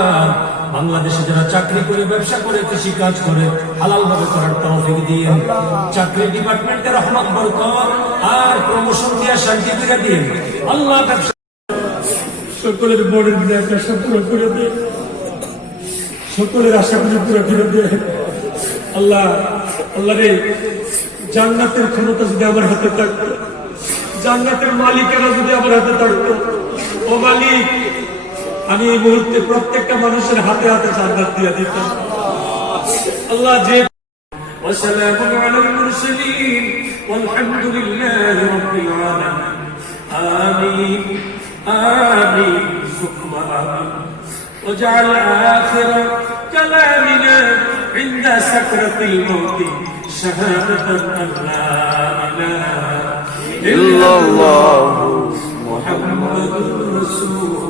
বাংলাদেশে যারা চাকরি করে, ব্যবসা করে, কৃষি কাজ করে, হালাল ভাবে করার তৌফিক দিয়ে চাকরি ডিপার্টমেন্টে রহমত বরকত আর প্রমোশন দিয়ে শান্তি করে দিয়ে আল্লাহ ব্যবসা সকলের বড়ের আশা পুরো করে দে, সকলের আশাগুলি পুরো করে দে। আল্লাহ আল্লাহ রে জান্নাতের ক্ষমতা যদি আমার হাতে থাকতো, জান্নাতের মালিকেরা যদি আমার হাতে থাকতো, ও মালিক আমি এই মুহূর্তে প্রত্যেকটা মানুষের হাতে হাতে জান্নাত দিয়ে দিতাম। আল্লাহ যে ওয়াসসালামু আলাল মুরসালিন ওয়ালহামদুলিল্লাহি রাব্বিল আলামিন। আমিন আমিন সুম্মা আমিন। ওয়াজআল আখির কালামিনা ইনদা সাকরাতিল মাউত শাহাদাতান আল্লা ইলাহা ইল্লাল্লাহু মুহাম্মাদুর রাসূলুল্লাহ।